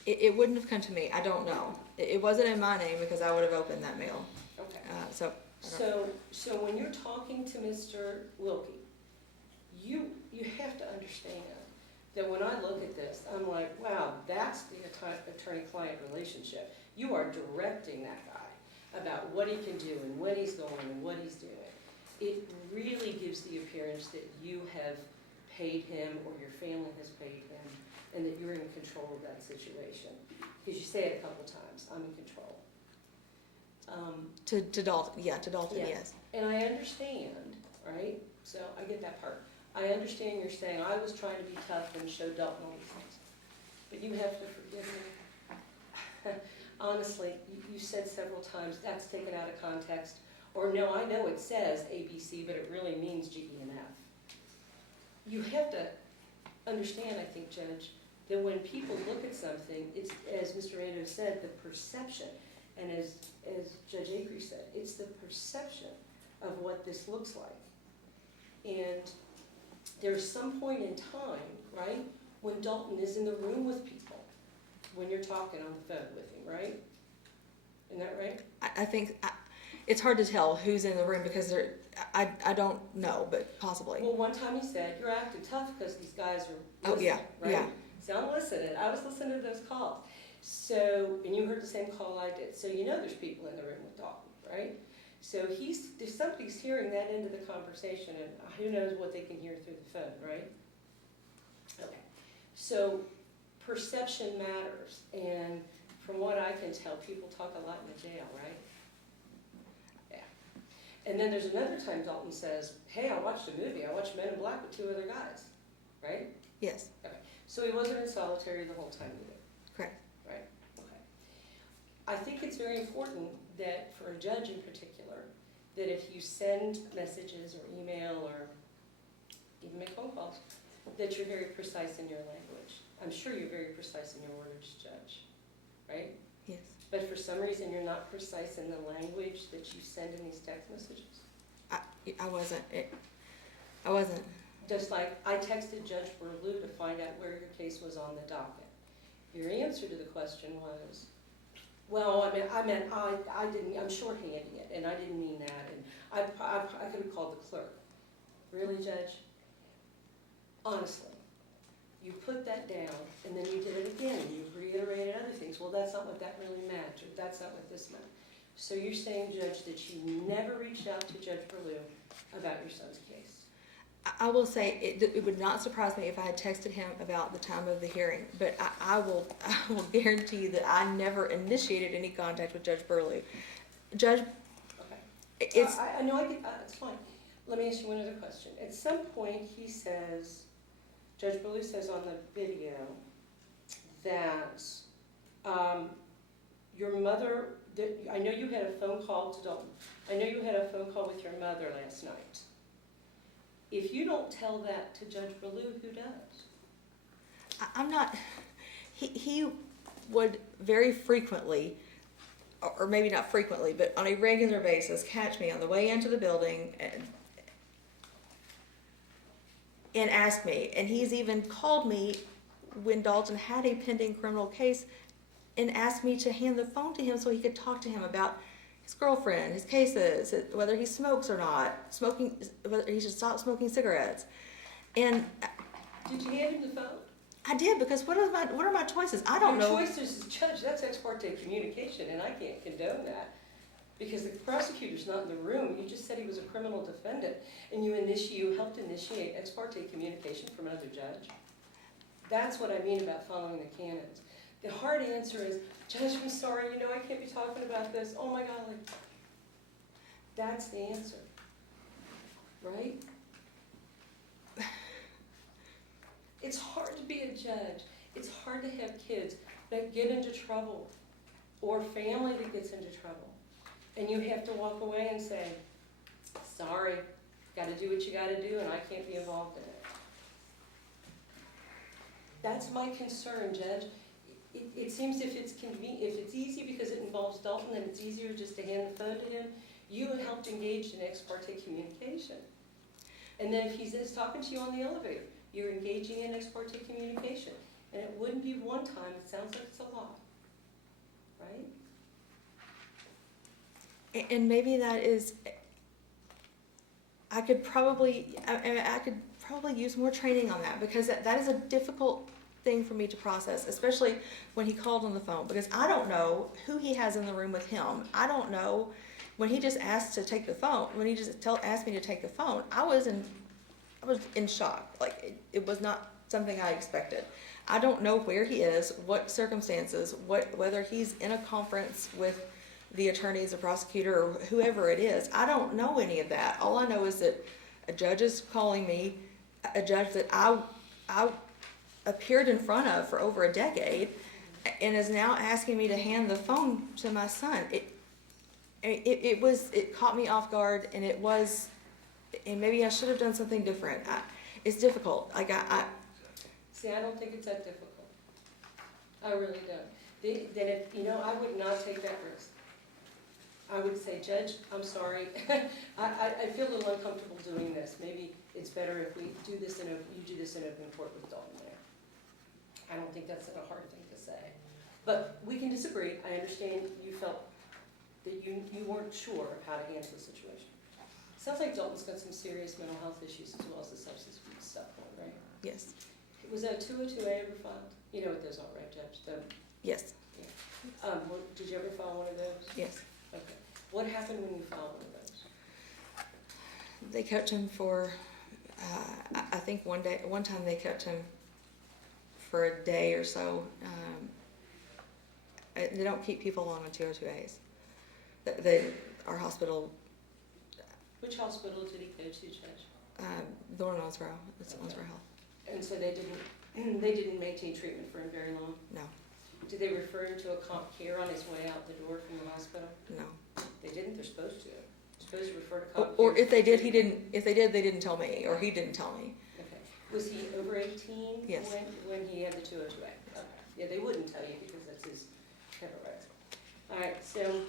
It wouldn't have come to me. I don't know. It wasn't in my name because I would have opened that mail. Okay. So when you're talking to Mr. Wilkie, you have to understand that when I look at this, I'm like, wow, that's the attorney-client relationship. You are directing that guy about what he can do and when he's going and what he's doing. It really gives the appearance that you have paid him or your family has paid him and that you're in control of that situation. Because you say it a couple times, I'm in control. to Dalton, to Dalton, Yeah. yes. And I understand, right? So I get that part. I understand you're saying, I was trying to be tough and show Dalton all these things. But you have to forgive me. Honestly, you said several times, that's taken out of context. Or no, I know it says ABC, but it really means GE and F. You have to understand, I think, Judge, that when people look at something, it's, as Mr. Rando said, the perception. And as Judge Acree said, it's the perception of what this looks like. And there's some point in time, right, when Dalton is in the room with people, when you're talking on the phone with him, right? Isn't that right? I think it's hard to tell who's in the room because I don't know, but possibly. Well, one time he said, you're acting tough because these guys are Oh, listening, yeah, right? yeah. So I'm listening. I was listening to those calls. So, and you heard the same call I did. So you know there's people in the room with Dalton, right? So there's somebody's hearing that end of the conversation, and who knows what they can hear through the phone, right? Okay. So perception matters, and from what I can tell, people talk a lot in the jail, right? Yeah. And then there's another time Dalton says, hey, I watched a movie. I watched Men in Black with 2 other guys, right? Yes, Okay. So he wasn't in solitary the whole time either. correct. Right, okay. I think it's very important that for a judge in particular, that if you send messages or email or even make phone calls, that you're very precise in your language. I'm sure you're very precise in your words, Judge, right? Yes. But for some reason, you're not precise in the language that you send in these text messages. I wasn't. I wasn't. Just like I texted Judge Berlew to find out where your case was on the docket. Your answer to the question was, well, I didn't, I'm shorthanding it, and I didn't mean that, and I could have called the clerk. Really, Judge? Honestly, you put that down, and then you did it again, and you reiterated other things. Well, that's not what that really meant, or that's not what this meant. So you're saying, Judge, that you never reached out to Judge Berlew about your son's case? I will say it would not surprise me if I had texted him about the time of the hearing, but I will guarantee you that I never initiated any contact with Judge Berlew. Judge, Okay. it's I know I get, it's fine. Let me ask you one other question. At some point, he says, Judge Berlew says on the video that your mother, I know you had a phone call to Dalton. I know you had a phone call with your mother last night. If you don't tell that to Judge Berlew, who does? I'm not. He would very frequently, or maybe not frequently, but on a regular basis, catch me on the way into the building and ask me. And he's even called me when Dalton had a pending criminal case and asked me to hand the phone to him so he could talk to him about his girlfriend, his cases, whether he smokes or not, whether he should stop smoking cigarettes. And Did you hand him the phone? I did, because what are my choices? I don't know. Your choice as a judge, that's ex parte communication, and I can't condone that. Because the prosecutor's not in the room. You just said he was a criminal defendant, and you helped initiate ex parte communication from another judge. That's what I mean about following the canons. The hard answer is, Judge, I'm sorry, I can't be talking about this. Oh my golly. That's the answer. right? It's hard to be a judge. It's hard to have kids that get into trouble or family that gets into trouble. And you have to walk away and say, sorry, gotta do what you gotta do and I can't be involved in it. That's my concern, Judge. It seems if it's if it's easy because it involves Dalton, then it's easier just to hand the phone to him. You had helped engage in ex parte communication. And then if he's just talking to you on the elevator, you're engaging in ex parte communication. And it wouldn't be one time, it sounds like it's a lot, right? And maybe that is, I could probably use more training on that, because that is a difficult thing for me to process, especially when he called on the phone, because I don't know who he has in the room with him. I don't know, when he just asked to take the phone, when he just asked me to take the phone, I was in shock. Like, it was not something I expected. I don't know where he is, what circumstances, whether he's in a conference with the attorneys, the prosecutor, or whoever it is. I don't know any of that. All I know is that a judge is calling me, a judge that I appeared in front of for over a decade, and is now asking me to hand the phone to my son. It caught me off guard, and and maybe I should have done something different. It's difficult. See, I don't think it's that difficult. I really don't. Then I would not take that risk. I would say, Judge, I'm sorry. I feel a little uncomfortable doing this. Maybe it's better if you do this in open court with Dalton there. I don't think that's a hard thing to say. But we can disagree. I understand you felt that you weren't sure of how to handle the situation. Sounds like Dalton's got some serious mental health issues as well as the substance abuse stuff, right? Yes. Was that 202A ever filed? You know what those are, right, Judge? Yes. Did you ever file one of those? Yes. Okay. What happened when you filed one of those? They kept him for, I think one time they kept him for a day or so. They don't keep people long on 202As. Our hospital. Which hospital did he go to, Judge? The one in Owensboro. It's Owensboro Health. And so they didn't maintain treatment for him very long? No. Did they refer him to a comp care on his way out the door from the hospital? No. They didn't, they're supposed to. They're supposed to refer to comp care. Or if they did, they didn't tell me, or he didn't tell me. Okay. Was he over 18? Yes. When he had the 202A? Okay. Yeah, they wouldn't tell you because that's his kind of right. All right, so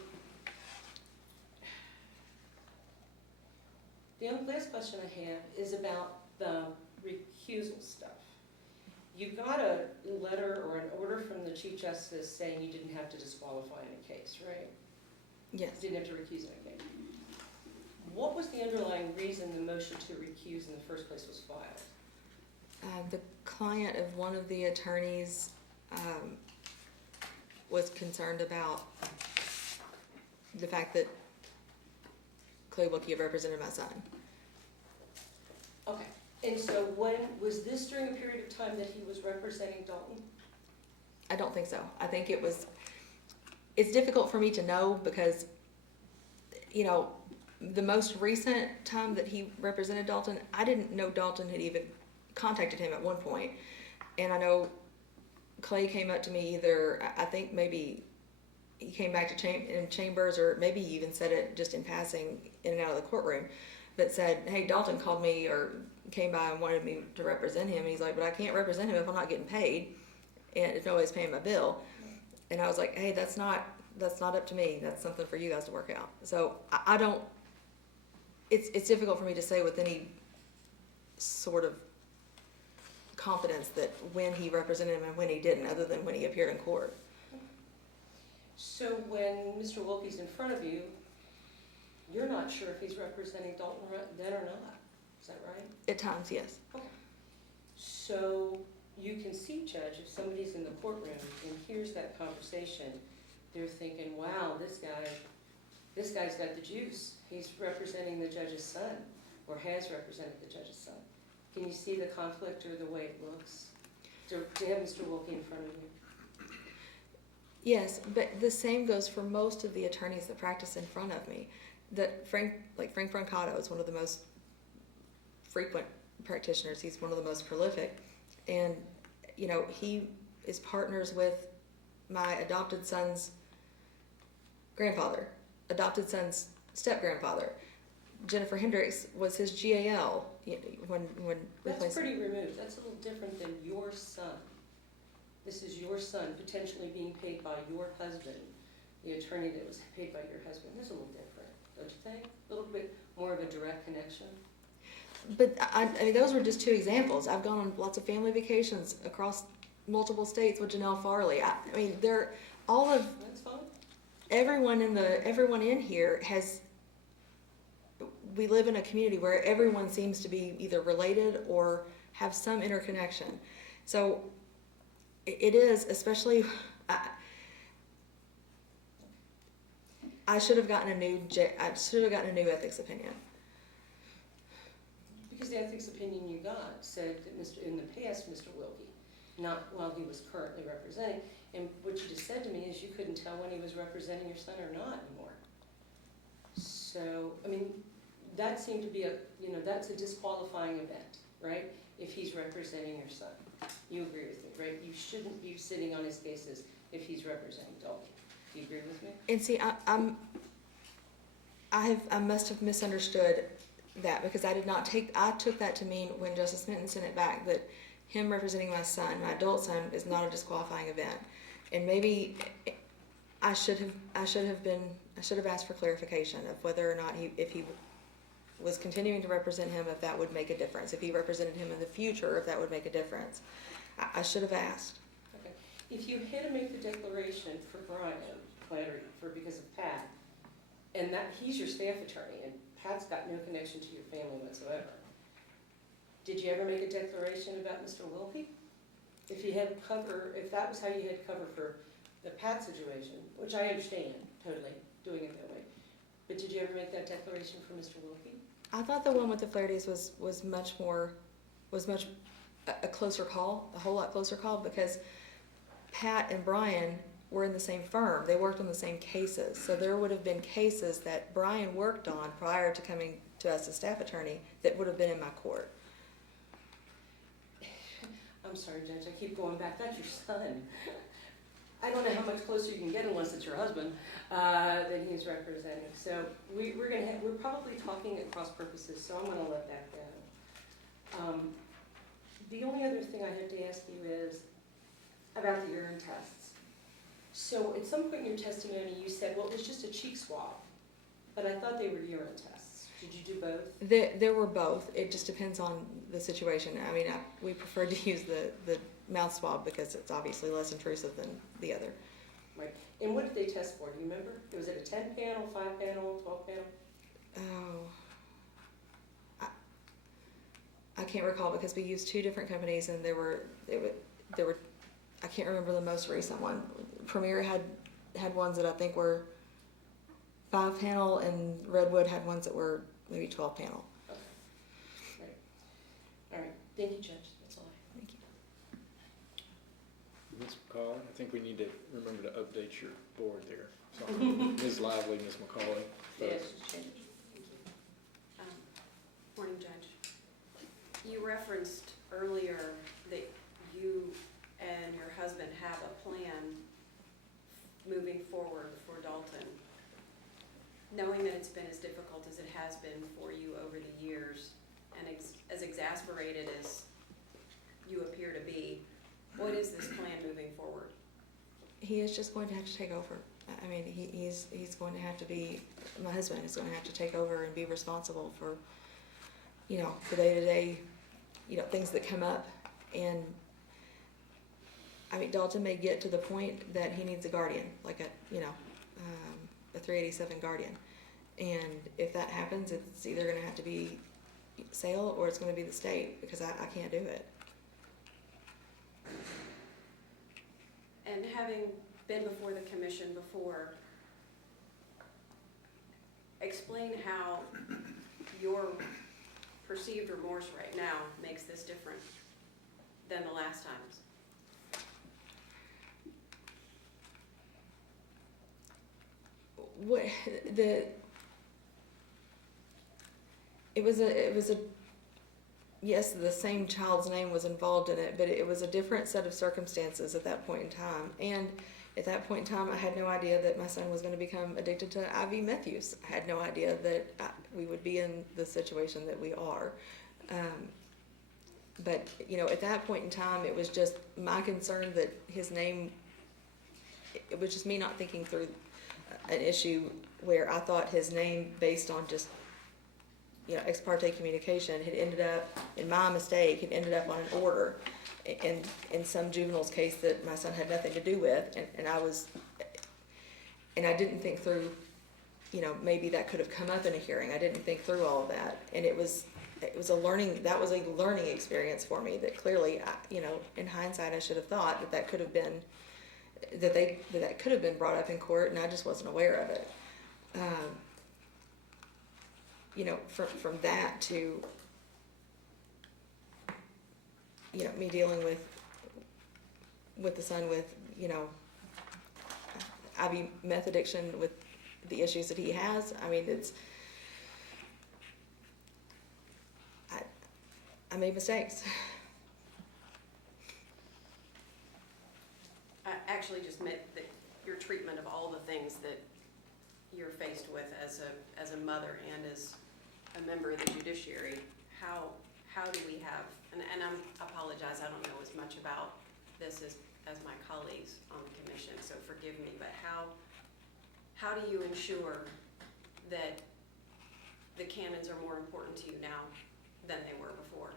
the only last question I have is about the recusal stuff. You got a letter or an order from the Chief Justice saying you didn't have to disqualify in a case, right? Yes. You didn't have to recuse in a case. What was the underlying reason the motion to recuse in the first place was filed? The client of one of the attorneys was concerned about the fact that Clay Wilkie had represented my son. Okay, and so was this during a period of time that he was representing Dalton? I don't think so. I think it's difficult for me to know because, the most recent time that he represented Dalton, I didn't know Dalton had even contacted him at one point. And I know Clay came up to me I think maybe he came back to in chambers, or maybe he even said it just in passing in and out of the courtroom, that said, hey, Dalton called me or came by and wanted me to represent him. And he's like, but I can't represent him if I'm not getting paid and if nobody's paying my bill. And I was like, hey, that's not up to me. That's something for you guys to work out. So I don't, it's difficult for me to say with any sort of confidence that when he represented him and when he didn't, other than when he appeared in court. So when Mr. Wilkie's in front of you, you're not sure if he's representing Dalton then or not, is that right? At times, yes. Okay. So you can see, Judge, if somebody's in the courtroom and hears that conversation, they're thinking, wow, this guy's got the juice. He's representing the judge's son, or has represented the judge's son. Can you see the conflict or the way it looks to have Mr. Wilkie in front of you? Yes, but the same goes for most of the attorneys that practice in front of me. That Frank Brancato is one of the most frequent practitioners. He's one of the most prolific. And, you know, he is partners with my adopted son's grandfather, adopted son's step-grandfather. Jennifer Hendricks was his GAL when That's pretty removed. That's a little different than your son. This is your son potentially being paid by your husband, the attorney that was paid by your husband. That's a little different, don't you think? A little bit more of a direct connection. But I mean, those were just two examples. I've gone on lots of family vacations across multiple states with Janelle Farley. I mean, they're all of That's fine. everyone in here has. We live in a community where everyone seems to be either related or have some interconnection. So it is, especially. I should have gotten a new ethics opinion. Because the ethics opinion you got said that in the past, Mr. Wilkie, not while he was currently representing, and what you just said to me is you couldn't tell when he was representing your son or not anymore. So, I mean, that seemed to be that's a disqualifying event, right? If he's representing your son. You agree with me, right? You shouldn't be sitting on his cases if he's representing Dalton. Do you agree with me? And see, I must have misunderstood that because I took that to mean when Justice Minton sent it back that him representing my son, my adult son, is not a disqualifying event. And maybe I should have asked for clarification of whether or not if he was continuing to represent him, if that would make a difference. If he represented him in the future, if that would make a difference. I should have asked. Okay. If you had to make the declaration for Brian Flannery because of Pat, and that he's your staff attorney, and Pat's got no connection to your family whatsoever, did you ever make a declaration about Mr. Wilkie? If that was how you had cover for the Pat situation, which I understand totally, doing it that way, but did you ever make that declaration for Mr. Wilkie? I thought the one with the Flahertys was a closer call, a whole lot closer call, because Pat and Brian were in the same firm. They worked on the same cases. So there would have been cases that Brian worked on prior to coming to us as staff attorney that would have been in my court. I'm sorry, Judge, I keep going back. That's your son. I don't know how much closer you can get unless it's your husband that he's representing. So we're probably talking at cross purposes, so I'm gonna let that go. The only other thing I have to ask you is about the urine tests. So at some point in your testimony, you said, well, it was just a cheek swab, but I thought they were urine tests. Did you do both? There were both. It just depends on the situation. I mean, we preferred to use the mouth swab because it's obviously less intrusive than the other. Right. And what did they test for? Do you remember? Was it a 10 panel, 5 panel, 12 panel? Oh, I can't recall because we used two different companies and there were I can't remember the most recent one. Premier had ones that I think were 5 panel and Redwood had ones that were maybe 12 panel. Okay. Right. All right. Thank you, Judge. That's all I have. Thank you. Ms. McCauley, I think we need to remember to update your board there. So, Ms. Lively, Ms. McCauley. Yes, Thank you. Morning, Judge. You referenced earlier that you and your husband have a plan moving forward for Dalton. Knowing that it's been as difficult as it has been for you over the years, and as exasperated as you appear to be, what is this plan moving forward? He is just going to have to take over. I mean, he's going to have to be, my husband is going to have to take over and be responsible for, the day-to-day, things that come up. And I mean, Dalton may get to the point that he needs a guardian, like a 387 guardian. And if that happens, it's either going to have to be Sale or it's going to be the state because I can't do it. And having been before the commission before, explain how your perceived remorse right now makes this different than the last times. What it was a yes, the same child's name was involved in it, but it was a different set of circumstances at that point in time. And at that point in time, I had no idea that my son was going to become addicted to IV meth use. I had no idea that we would be in the situation that we are. But, you know, at that point in time, it was just my concern that his name, it was just me not thinking through an issue where I thought his name, based on just, you know, ex parte communication, had ended up, in my mistake, had ended up on an order in some juvenile's case that my son had nothing to do with, and I didn't think through, you know, maybe that could have come up in a hearing. I didn't think through all of that, and it was a learning experience for me that clearly, you know, in hindsight, I should have thought that could have been, that could have been brought up in court, and I just wasn't aware of it. You know, from that to, you know, me dealing with the son with, you know, IV meth addiction, with the issues that he has. I mean, I made mistakes. I actually just meant that your treatment of all the things that you're faced with as a mother and as a member of the judiciary, how do we have, and I apologize, I don't know as much about this as my colleagues on the commission, so forgive me, but how do you ensure that the canons are more important to you now than they were before?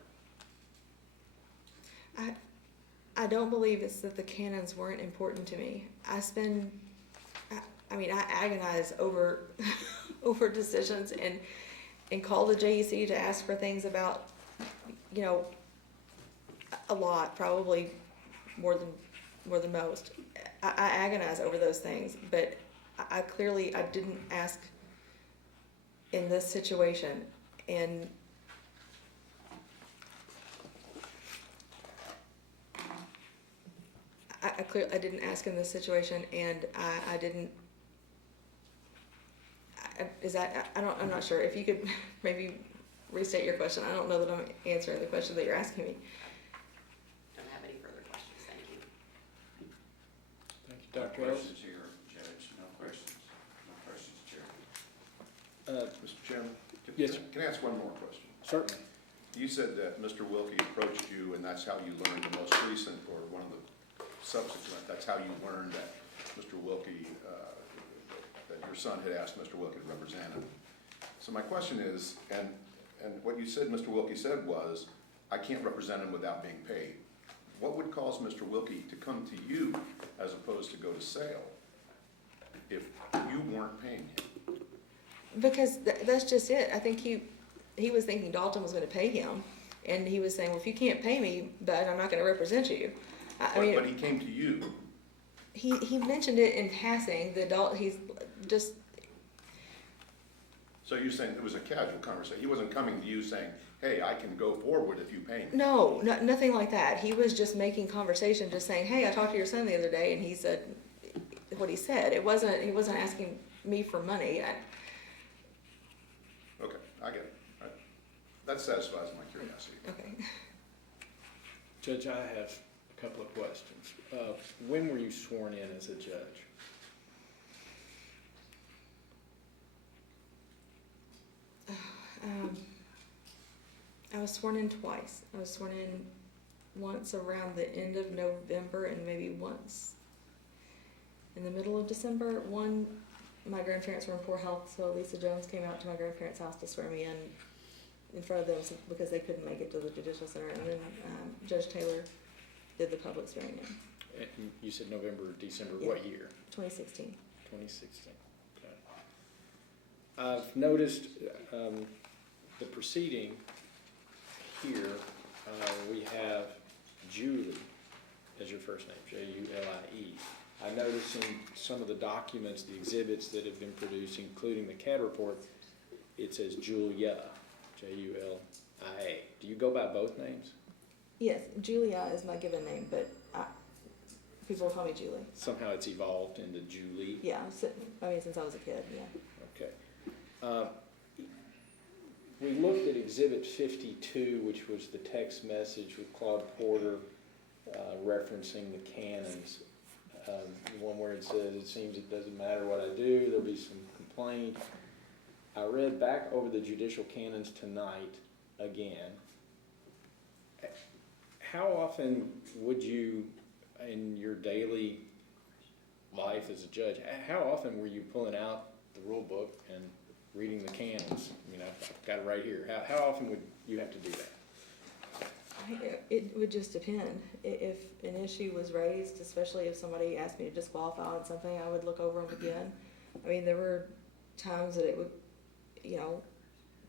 I don't believe it's that the canons weren't important to me. I agonize over over decisions and call the JEC to ask for things about, you know, a lot, probably more than most. I agonize over those things, but I clearly didn't ask in this situation, and I didn't ask in this situation, and I didn't. I'm not sure. If you could maybe restate your question. I don't know that I'm answering the question that you're asking me. Don't have any further questions, thank you. Thank you, No Dr. Ellis. questions here, Judge, no questions, Chair. Mr. Chairman? Yes, sir. Can I ask one more question? Certainly. You said that Mr. Wilkie approached you, and that's how you learned the most recent, or one of the subsequent, that's how you learned that Mr. Wilkie, that your son had asked Mr. Wilkie to represent him. So my question is, and what you said Mr. Wilkie said was, I can't represent him without being paid. What would cause Mr. Wilkie to come to you as opposed to go to sale if you weren't paying him? Because that's just it. I think he was thinking Dalton was going to pay him, and he was saying, well, if you can't pay me, but I'm not going to represent you. But he came to you. He mentioned it in passing. He's just. So you're saying it was a casual conversation. He wasn't coming to you saying, hey, I can go forward if you pay me. No, nothing like that. He was just making conversation, just saying, hey, I talked to your son the other day, and he said what he said. He wasn't asking me for money. Okay, I get it. That satisfies my curiosity. Okay. Judge, I have a couple of questions. When were you sworn in as a judge? I was sworn in twice. I was sworn in once around the end of November and maybe once in the middle of December. One, my grandparents were in poor health, so Lisa Jones came out to my grandparents' house to swear me in front of them because they couldn't make it to the Judicial Center. And then Judge Taylor did the public swearing in. And you said November, December, Yeah. what year? 2016. 2016. Okay. I've noticed the proceeding here, we have Julie as your first name, Julie. I noticed in some of the documents, the exhibits that have been produced, including the CAD report, it says Julia, Julia. Do you go by both names? Yes, Julia is my given name, but people call me Julie. Somehow it's evolved into Julie. Yeah, since I was a kid, yeah. Okay. we looked at Exhibit 52, which was the text message with Claude Porter referencing the canons. The one where it says, "It seems it doesn't matter what I do, there'll be some complaint." I read back over the judicial canons tonight again. How often would you, in your daily life as a judge, how often were you pulling out the rule book and reading the canons? I mean, I've got it right here. How often would you have to do that? It would just depend. If an issue was raised, especially if somebody asked me to disqualify on something, I would look over them again. I mean, there were times that it would, you know,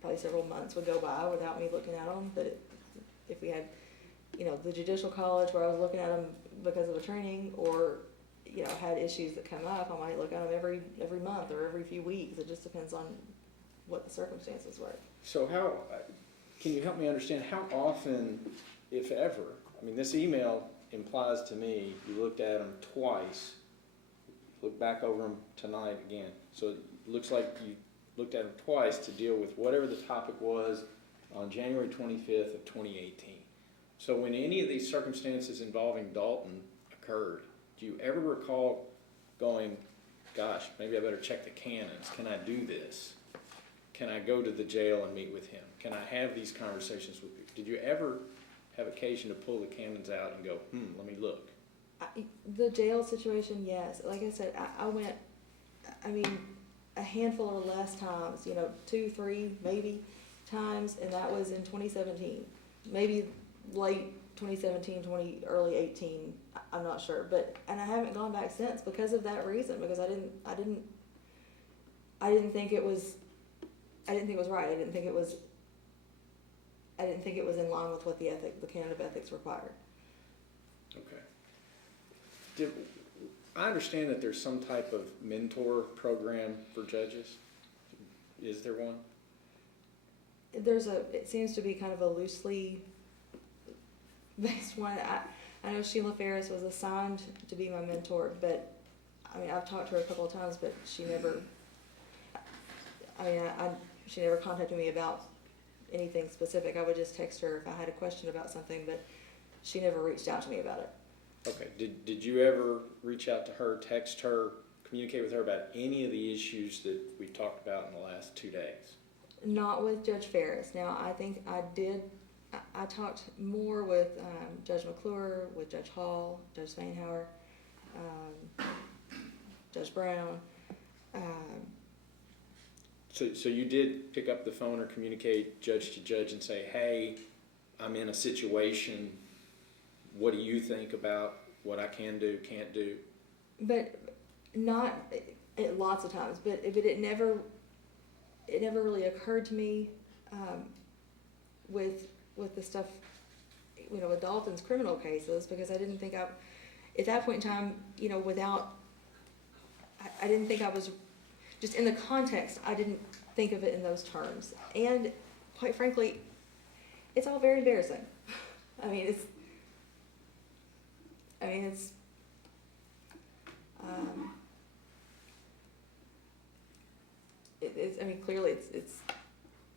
probably several months would go by without me looking at them. But if we had, you know, the judicial college where I was looking at them because of a training, or, you know, had issues that come up, I might look at them every month or every few weeks. It just depends on what the circumstances were. So how, can you help me understand how often, if ever, I mean, this email implies to me you looked at them twice, look back over them tonight again. So it looks like you looked at them twice to deal with whatever the topic was on January 25th of 2018. So when any of these circumstances involving Dalton occurred, do you ever recall going, gosh, maybe I better check the canons. Can I do this? Can I go to the jail and meet with him? Can I have these conversations with you? Did you ever have occasion to pull the canons out and go, let me look? The jail situation, yes. Like I said, I went, I mean, a handful or less times, you know, 2, 3, maybe times, and that was in 2017. Maybe late 2017, early 18, I'm not sure. And I haven't gone back since because of that reason, because I didn't think it was right. I didn't think it was in line with what the canon of ethics required. Okay. I understand that there's some type of mentor program for judges. Is there one? It seems to be kind of a loosely based one. I know Sheila Ferris was assigned to be my mentor, but I mean, I've talked to her a couple of times, but she never contacted me about anything specific. I would just text her if I had a question about something, but she never reached out to me about it. Okay. Did you ever reach out to her, text her, communicate with her about any of the issues that we talked about in the last 2 days? Not with Judge Ferris. Now, I think I did. I talked more with Judge McClure, with Judge Hall, Judge Spanhauer, Judge Brown. So you did pick up the phone or communicate judge to judge and say, hey, I'm in a situation. What do you think about what I can do, can't do? But not lots of times. But it never really occurred to me with the stuff, you know, with Dalton's criminal cases, because I didn't think at that point in time, you know, I didn't think I was, just in the context, I didn't think of it in those terms. And quite frankly, it's all very embarrassing. I mean, clearly it's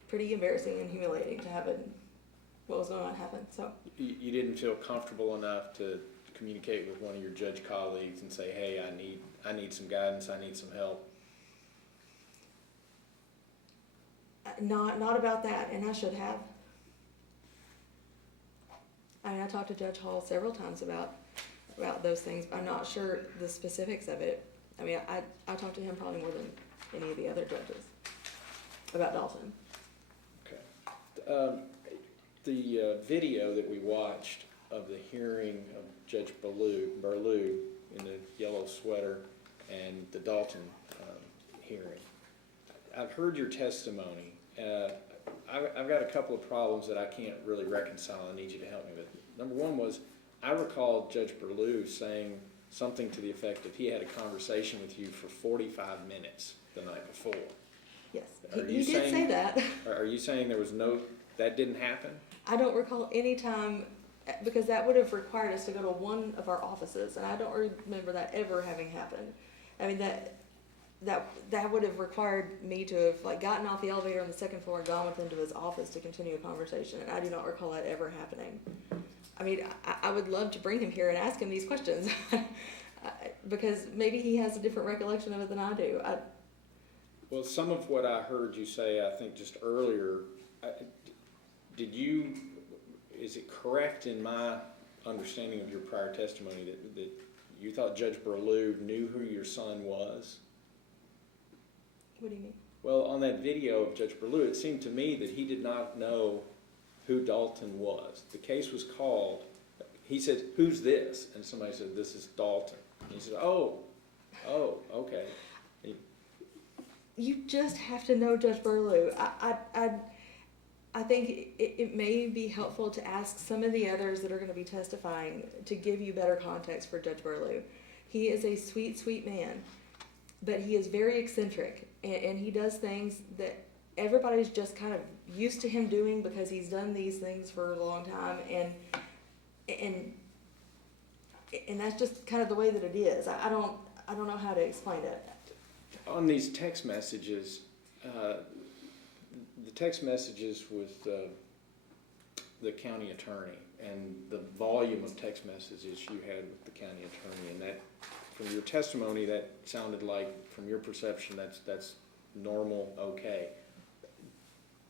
pretty embarrassing and humiliating to have what was going on happen. So you didn't feel comfortable enough to communicate with one of your judge colleagues and say, hey, I need some guidance, I need some help? Not about that, and I should have. I mean, I talked to Judge Hall several times about those things. I'm not sure the specifics of it. I mean, I talked to him probably more than any of the other judges about Dalton. Okay. The video that we watched of the hearing of Judge Burlew in the yellow sweater and the Dalton hearing, I've heard your testimony. I've got a couple of problems that I can't really reconcile. I need you to help me with. Number one was, I recall Judge Burlew saying something to the effect that he had a conversation with you for 45 minutes the night before. Yes, He did say that. Are you saying that didn't happen? I don't recall any time, because that would have required us to go to one of our offices, and I don't remember that ever having happened. I mean, that would have required me to have like gotten off the elevator on the second floor and gone with him to his office to continue a conversation, and I do not recall that ever happening. I mean, I would love to bring him here and ask him these questions, because maybe he has a different recollection of it than I do. Well, some of what I heard you say, I think just earlier, is it correct in my understanding of your prior testimony that you thought Judge Burlew knew who your son was? What do you mean? Well, on that video of Judge Burlew, it seemed to me that he did not know who Dalton was. The case was called, he said, "Who's this?" And somebody said, "This is Dalton." And he said, oh, okay. You just have to know Judge Burlew. I think it may be helpful to ask some of the others that are going to be testifying to give you better context for Judge Burlew. He is a sweet, sweet man, but he is very eccentric, and he does things that everybody's just kind of used to him doing because he's done these things for a long time, and that's just kind of the way that it is. I don't know how to explain it. On these text messages, the text messages with the county attorney and the volume of text messages you had with the county attorney, and that, from your testimony, that sounded like, from your perception, that's normal, okay.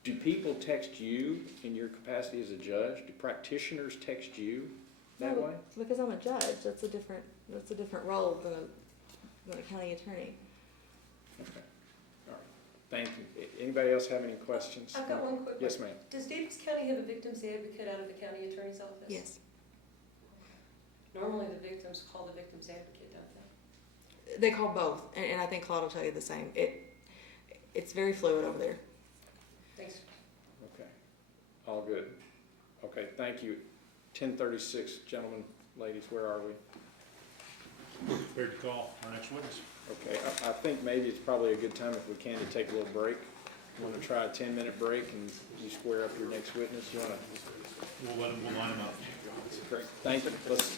Do people text you in your capacity as a judge? Do practitioners text you that No, way? because I'm a judge. That's a different role than a county attorney. Okay, all right, thank you. Anybody else have any questions? I've got one quick one. Yes, ma'am. Does Davis County have a victim's advocate out of the county attorney's office? Yes. Normally the victims call the victim's advocate, don't They call both, and I think Claude will tell you the same. It's very fluid over there. they? Thanks. Okay, all good. Okay, thank you. 10:36, gentlemen, ladies, where are we? Prepared to call our next witness. Okay, I think maybe it's probably a good time, if we can, to take a little break. Want to try a 10-minute break and you square up your next witness? You want to? We'll line them up. Great, thank you.